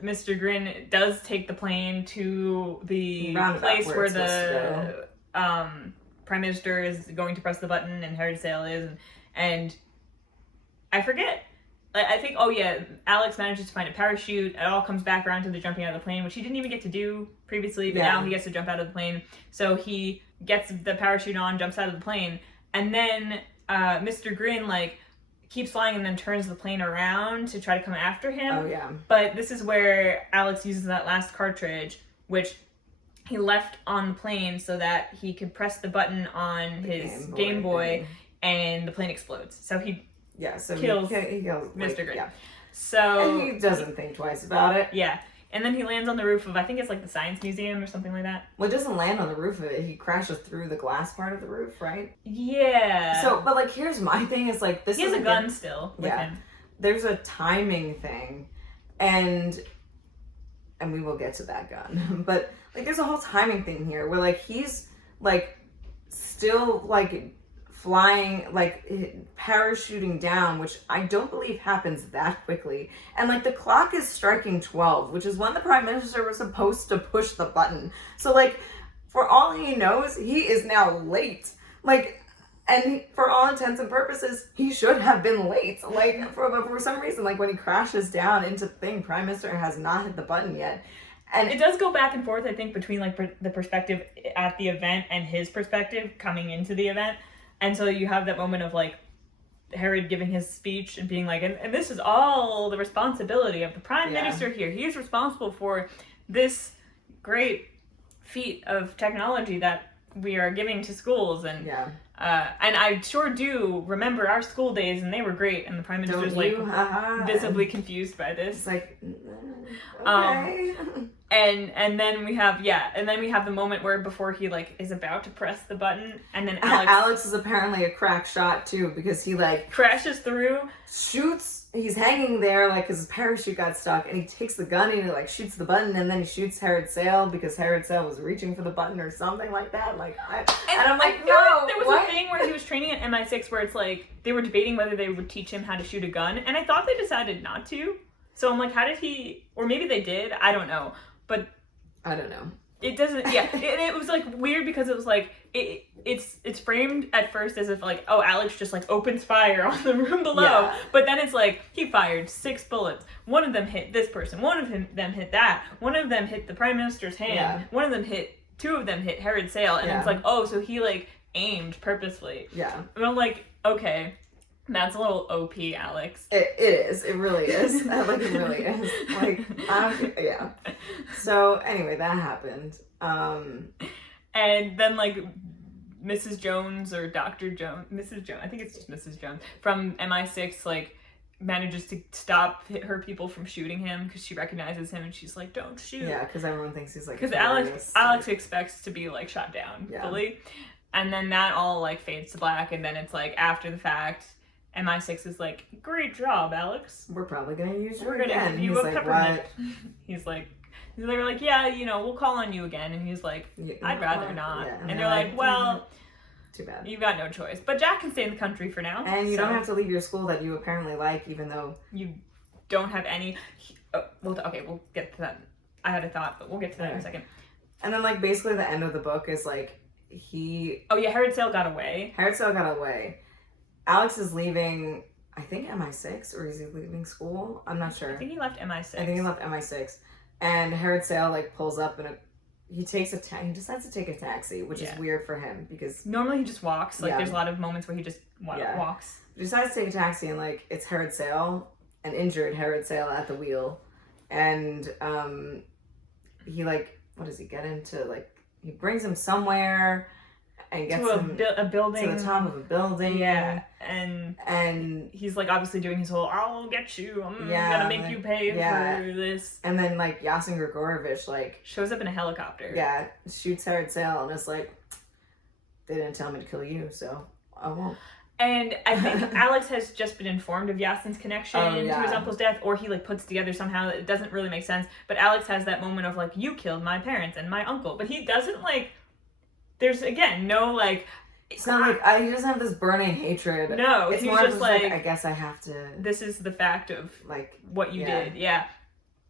Mr. Grin does take the plane to the place where the prime minister is going to press the button and Harry Sale is, and I forget. I think, Alex manages to find a parachute. It all comes back around to the jumping out of the plane, which he didn't even get to do previously, but now he gets to jump out of the plane. So he gets the parachute on, jumps out of the plane, and then Mr. Grin, like, keeps flying and then turns the plane around to try to come after him. But this is where Alex uses that last cartridge, which he left on the plane so that he could press the button on his Game Boy and the plane explodes. So he kills Mr. Grin. So and he doesn't think twice about it. And then he lands on the roof of, I think it's like the Science Museum or something like that. Well, it doesn't land on the roof of it. He crashes through the glass part of the roof, right? So, but like, here's my thing is like, this he has a gun still with him. There's a timing thing, and we will get to that gun. But like, there's a whole timing thing here where like, he's like still like flying, like parachuting down, which I don't believe happens that quickly. And like, the clock is striking 12, which is when the prime minister was supposed to push the button. So like, for all he knows, he is now late. Like, and for all intents and purposes, he should have been late. Like, for some reason, like when he crashes down into the thing, Prime Minister has not hit the button yet. And it does go back and forth, I think, between like the perspective at the event and his perspective coming into the event. And so you have that moment of like Herod giving his speech and being like, and this is all the responsibility of the Prime Minister here. He is responsible for this great feat of technology that we are giving to schools. And and I sure do remember our school days, and they were great. And the Prime Minister is like visibly confused by this. It's like, okay. And then we have the moment where before he like is about to press the button, and then Alex is apparently a crack shot too, because he like crashes through, shoots. He's hanging there like his parachute got stuck, and he takes the gun and he like shoots the button, and then he shoots Herod Sale because Herod Sale was reaching for the button or something like that. Like, and I'm like, no. There was a thing where he was training at MI6 where it's like they were debating whether they would teach him how to shoot a gun, and I thought they decided not to. So I'm like, how did he? Or maybe they did. I don't know. But I don't know. It doesn't. Yeah, it was like weird because it was like it's framed at first as if like, oh, Alex just like opens fire on the room below, but then it's like he fired 6 bullets. One of them hit this person. One of them hit that. One of them hit the Prime Minister's hand. One of them hit. 2 of them hit Herod Sale, and it's like, oh, so he like aimed purposefully. Yeah. And I'm like, okay. That's a little OP, Alex. It is. It really is. Like, it really is. Like, yeah. So, anyway, that happened. And then, like, Mrs. Jones or Dr. Jones, Mrs. Jones, I think it's just Mrs. Jones, from MI6, like, manages to stop her people from shooting him because she recognizes him and she's like, don't shoot. Yeah, because everyone thinks he's, like, because Alex expects to be, like, shot down fully. And then that all, like, fades to black, and then it's, like, after the fact, MI6 is like, great job, Alex. We're probably going to use you again. We're going to give you a peppermint. They're like, yeah, you know, we'll call on you again. And he's like, I'd rather not. Yeah. And they're like, well, too bad. You've got no choice. But Jack can stay in the country for now. And you don't have to leave your school that you apparently like, even though you don't have any. We'll get to that. I had a thought, but we'll get to that in a second. And then, like, basically the end of the book is like, Herod Sale got away. Alex is leaving, I think, MI6, or is he leaving school? I'm not sure. I think he left MI6. I think he left MI6. And Herod Sale, like, pulls up and he decides to take a taxi, which is weird for him because normally he just walks. Like, there's a lot of moments where he just walks. He decides to take a taxi, and, like, it's Herod Sale, an injured Herod Sale at the wheel. And he, like, what does he get into? Like, he brings him somewhere and gets him a building, to the top of a building. Yeah, and he's like obviously doing his whole "I'll get you, I'm gonna make you pay for this." And then like Yasin Grigorovich like shows up in a helicopter. Yeah, shoots Herod Sale and is like, "They didn't tell me to kill you, so I won't." And I think Alex has just been informed of Yasin's connection to his uncle's death, or he like puts together somehow. It doesn't really make sense. But Alex has that moment of like, you killed my parents and my uncle. But he doesn't like, there's again, no like. It's not like, he doesn't have this burning hatred. No, it's he's more just like, I guess I have to. This is the fact of like what you did. Yeah.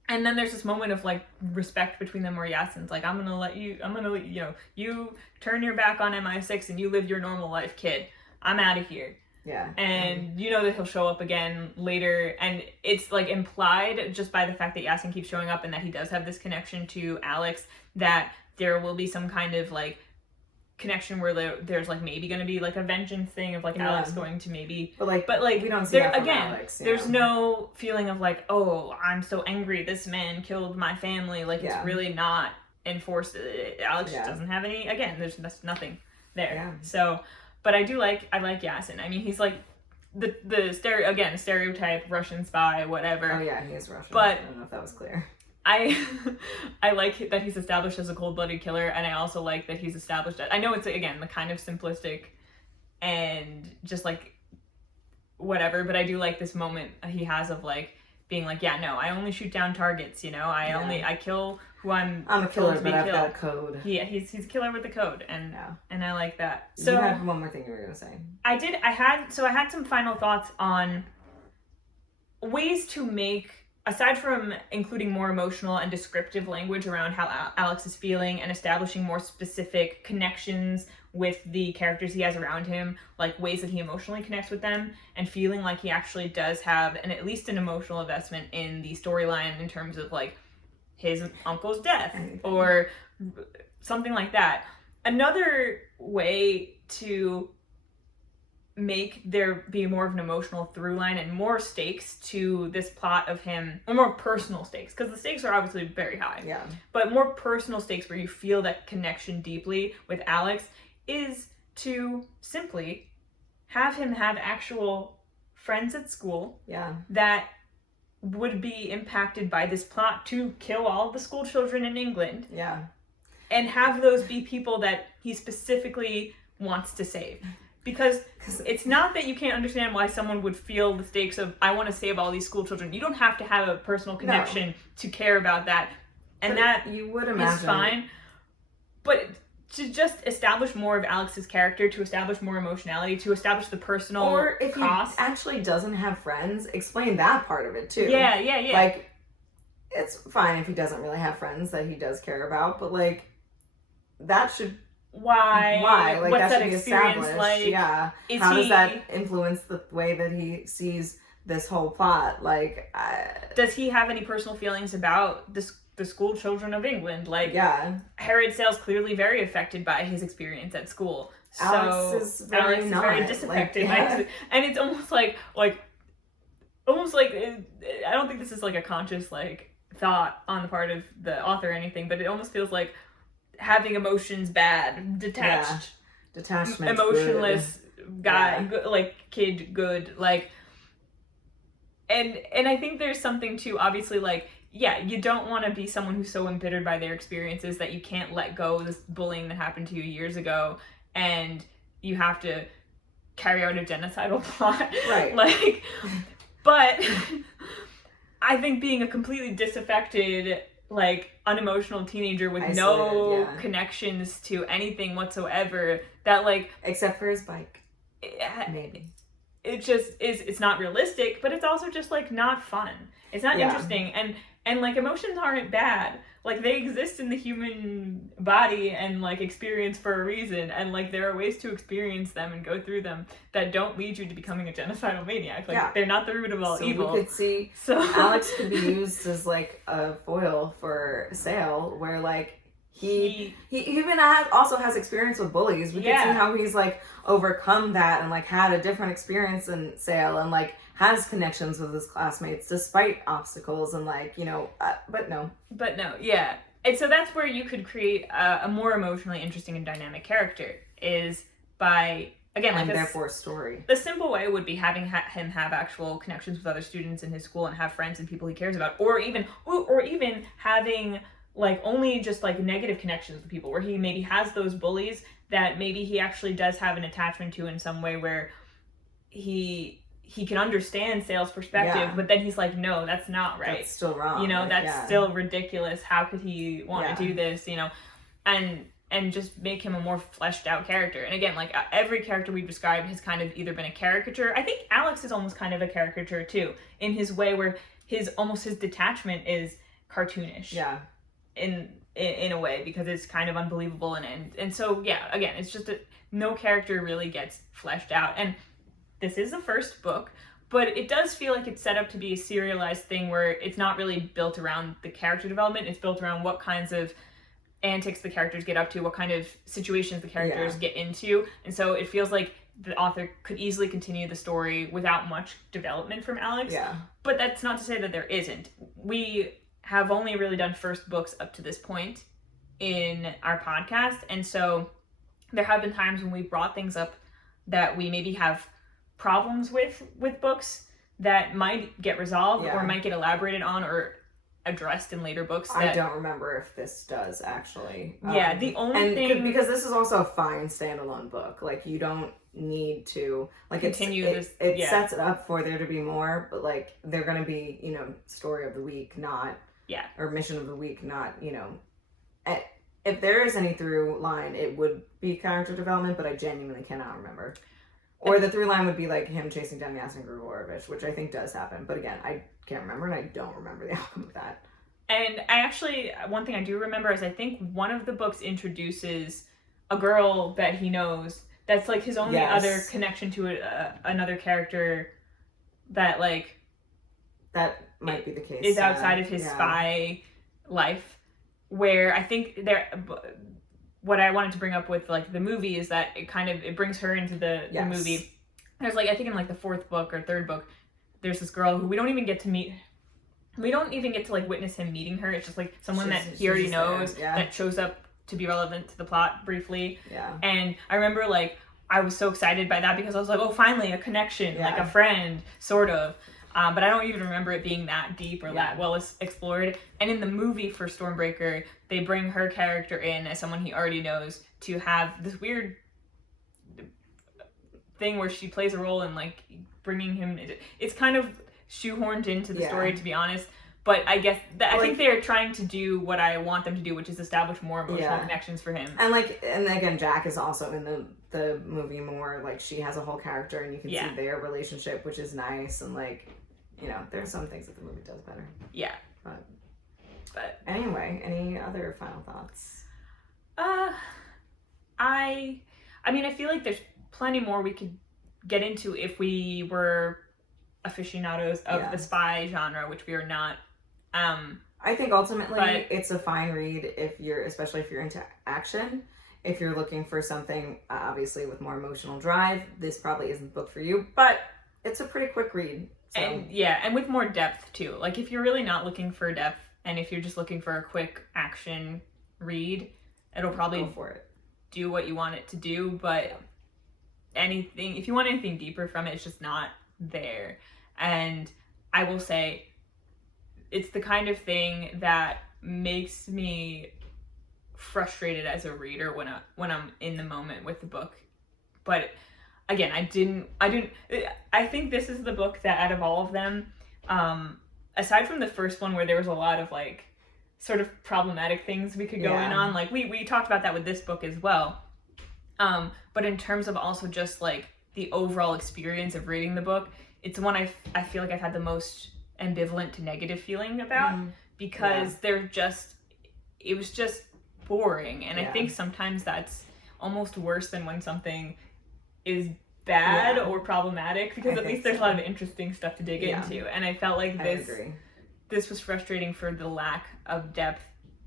And then there's this moment of like respect between them where Yasin's like, I'm gonna let you, you turn your back on MI6 and you live your normal life, kid. I'm out of here. Yeah. And you know that he'll show up again later, and it's like implied just by the fact that Yasin keeps showing up and that he does have this connection to Alex, that there will be some kind of like connection where there's like maybe going to be like a vengeance thing of like Alex going to maybe, but like we don't see that from again Alex, there's no feeling of like, oh, I'm so angry this man killed my family, like it's really not enforced. Alex just doesn't have any, again, there's nothing there. So but I like Yasin. I mean, he's like the stereotype Russian spy, whatever. Oh yeah, he is Russian. But I don't know if that was clear. I like that he's established as a cold-blooded killer, and I also like that he's established I know it's again the kind of simplistic and just like whatever, but I do like this moment he has of like being like, yeah, no, I only shoot down targets, I kill who I'm a killer, but I've got a code. Yeah, he's a killer with a code, and I like that. So you had one more thing you were gonna say. I had some final thoughts on ways to make aside from including more emotional and descriptive language around how Alex is feeling and establishing more specific connections with the characters he has around him, like ways that he emotionally connects with them, and feeling like he actually does have at least an emotional investment in the storyline in terms of like his uncle's death or something like that. Another way to make there be more of an emotional through line and more stakes to this plot of him, or more personal stakes, because the stakes are obviously very high, but more personal stakes where you feel that connection deeply with Alex, is to simply have him have actual friends at school that would be impacted by this plot to kill all of the school children in England, and have those be people that he specifically wants to save. Because it's not that you can't understand why someone would feel the stakes of, I want to save all these school children. You don't have to have a personal connection to care about that. And but that you would imagine is fine. But to just establish more of Alex's character, to establish more emotionality, to establish the personal cost. Or if he actually doesn't have friends, explain that part of it too. Yeah. Like, it's fine if he doesn't really have friends that he does care about, but like, that should... Why? Like, what's that that should be experience established. like? Yeah. How does that influence the way that he sees this whole plot? Like, does he have any personal feelings about the school children of England? Like, Harriet Sale's clearly very affected by his experience at school. Alex is very disaffected. Like, and it's almost like I don't think this is like a conscious like thought on the part of the author or anything, but it almost feels like having emotions bad, detached, detachment, emotionless guy, good, like kid, good, like, and I think there's something to, obviously, like, you don't want to be someone who's so embittered by their experiences that you can't let go of this bullying that happened to you years ago, and you have to carry out a genocidal plot, right? Like, but I think being a completely disaffected, like, unemotional teenager with no connections to anything whatsoever, that, like, except for his bike, maybe it just is, it's not realistic, but it's also just like not fun, it's not interesting, and like emotions aren't bad, like they exist in the human body and like experience for a reason, and like there are ways to experience them and go through them that don't lead you to becoming a genocidal maniac. Like they're not the root of all evil. We could see Alex could be used as like a foil for Sale, where like he even also has experience with bullies. We could see how he's like overcome that and like had a different experience in Sale, and like has connections with his classmates despite obstacles, and like, you know, but no, and so that's where you could create a more emotionally interesting and dynamic character, is by, again, like, and therefore story. The simple way would be having him have actual connections with other students in his school and have friends and people he cares about, or even having like only just like negative connections with people, where he maybe has those bullies that maybe he actually does have an attachment to in some way, where he can understand Sale's perspective, but then he's like, no, that's not right. That's still wrong. You know, like, that's still ridiculous. How could he want to do this? You know, and just make him a more fleshed out character. And again, like every character we've described has kind of either been a caricature. I think Alex is almost kind of a caricature too, in his way, where his detachment is cartoonish. Yeah. In a way, because it's kind of unbelievable, and so again, it's just no character really gets fleshed out. And this is the first book, but it does feel like it's set up to be a serialized thing, where it's not really built around the character development. It's built around what kinds of antics the characters get up to, what kind of situations the characters get into, and so it feels like the author could easily continue the story without much development from Alex. But that's not to say that there isn't. We have only really done first books up to this point in our podcast, and so there have been times when we brought things up that we maybe have problems with books that might get resolved or might get elaborated on or addressed in later books. I don't remember if this does actually. The only thing, because this is also a fine standalone book, like you don't need to like continue it sets it up for there to be more, but like they're gonna be, you know, story of the week, not or mission of the week, not, you know, if there is any through line, it would be character development, but I genuinely cannot remember. Or the through line would be like him chasing down Yasin Grigorovich, which I think does happen. But again, I can't remember, and I don't remember the outcome of that. And I actually, one thing I do remember is I think one of the books introduces a girl that he knows that's like his only other connection to another character that like... That might be the case. Is outside of his spy life, where I think what I wanted to bring up with like the movie is that it brings her into the movie. There's like, I think in like the fourth book or third book, there's this girl who we don't even get to meet. We don't even get to like witness him meeting her. It's just like someone that he already knows that shows up to be relevant to the plot briefly. Yeah. And I remember like I was so excited by that because I was like, oh, finally a connection, like a friend, sort of. But I don't even remember it being that deep or that well explored. And in the movie for Stormbreaker, they bring her character in as someone he already knows to have this weird thing where she plays a role in like bringing him. It's kind of shoehorned into the story, to be honest. But I guess I think they're trying to do what I want them to do, which is establish more emotional connections for him. And again, Jack is also in the movie more. Like, she has a whole character, and you can see their relationship, which is nice. And like, you know, there's some things that the movie does better. Yeah. But anyway, any other final thoughts? I mean, I feel like there's plenty more we could get into if we were aficionados of the spy genre, which we are not. I think ultimately it's a fine read especially if you're into action. If you're looking for something obviously with more emotional drive, this probably isn't the book for you, but it's a pretty quick read. So. And with more depth too. Like, if you're really not looking for depth and if you're just looking for a quick action read, it'll probably go for it. Do what you want it to do, but if you want anything deeper from it, it's just not there. And I will say, it's the kind of thing that makes me frustrated as a reader when I'm in the moment with the book. But again, I think this is the book that out of all of them, aside from the first one where there was a lot of like sort of problematic things we could go in on, like we talked about that with this book as well. But in terms of also just like the overall experience of reading the book, it's the one I feel like I've had the most ambivalent to negative feeling about, because it was just boring. And I think sometimes that's almost worse than when something is bad or problematic, because at least there's a lot of interesting stuff to dig into. And I felt like this was frustrating for the lack of depth.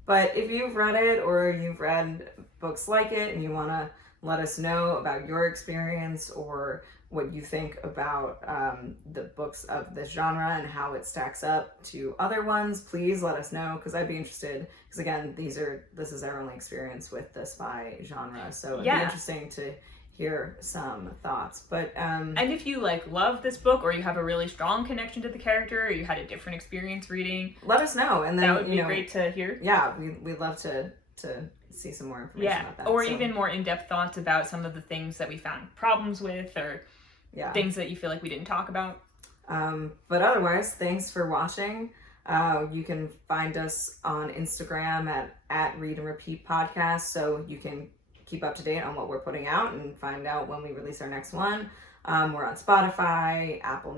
But if you've read it or you've read books like it and you want to let us know about your experience or what you think about the books of this genre and how it stacks up to other ones, please let us know, because I'd be interested, because again, this is our only experience with the spy genre, so it'd be interesting to hear some thoughts. But and if you like love this book, or you have a really strong connection to the character, or you had a different experience reading, let us know, and then that would be great to hear. We'd love to see some more information about that, or even more in-depth thoughts about some of the things that we found problems with, or things that you feel like we didn't talk about. But otherwise, thanks for watching. You can find us on Instagram at Read and Repeat Podcast, so you can keep up to date on what we're putting out and find out when we release our next one. We're on Spotify, Apple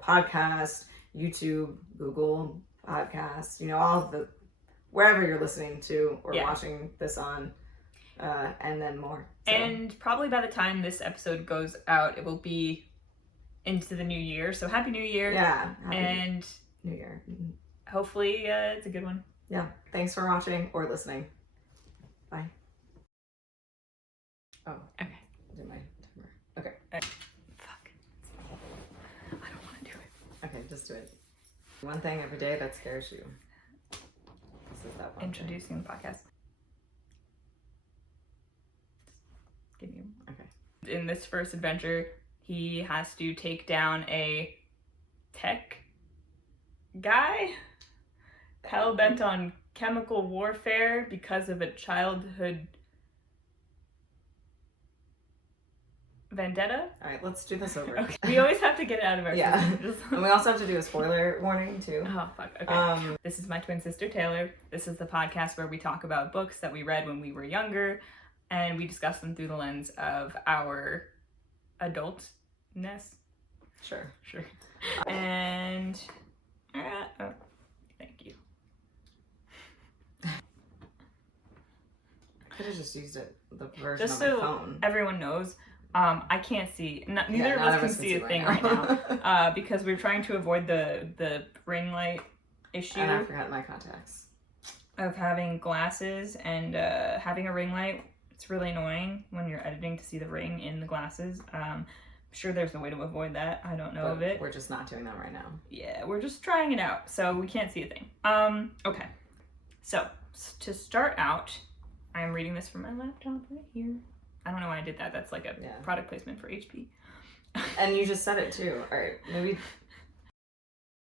Podcast, YouTube, Google Podcasts, wherever you're listening to or watching this on, and then more. So. And probably by the time this episode goes out, it will be into the new year. So Happy New Year. Yeah. And New Year. Hopefully it's a good one. Yeah. Thanks for watching or listening. Bye. Oh, okay. Do my timer. Okay. Fuck. I don't want to do it. Okay, just do it. One thing every day that scares you. This is that one. Introducing the podcast. Give you. Okay. In this first adventure, he has to take down a tech guy hell bent on chemical warfare because of a childhood vendetta. All right, let's do this over. Okay. We always have to get it out of our system. And we also have to do a spoiler warning too. Oh fuck. Okay. This is my twin sister Taylor. This is the podcast where we talk about books that we read when we were younger, and we discuss them through the lens of our adultness. Sure. And oh, thank you. I could have just used the version Just on my so phone. everyone knows, I can't see. Neither of us can see a thing right now because we're trying to avoid the ring light issue. And I forgot my contacts. Of having glasses and having a ring light. It's really annoying when you're editing to see the ring in the glasses. I'm sure there's a way to avoid that. I don't know of it. We're just not doing that right now. Yeah, we're just trying it out, so we can't see a thing. Okay. So, to start out, I am reading this from my laptop right here. I don't know why I did that. That's like a product placement for HP. And you just said it too. All right, maybe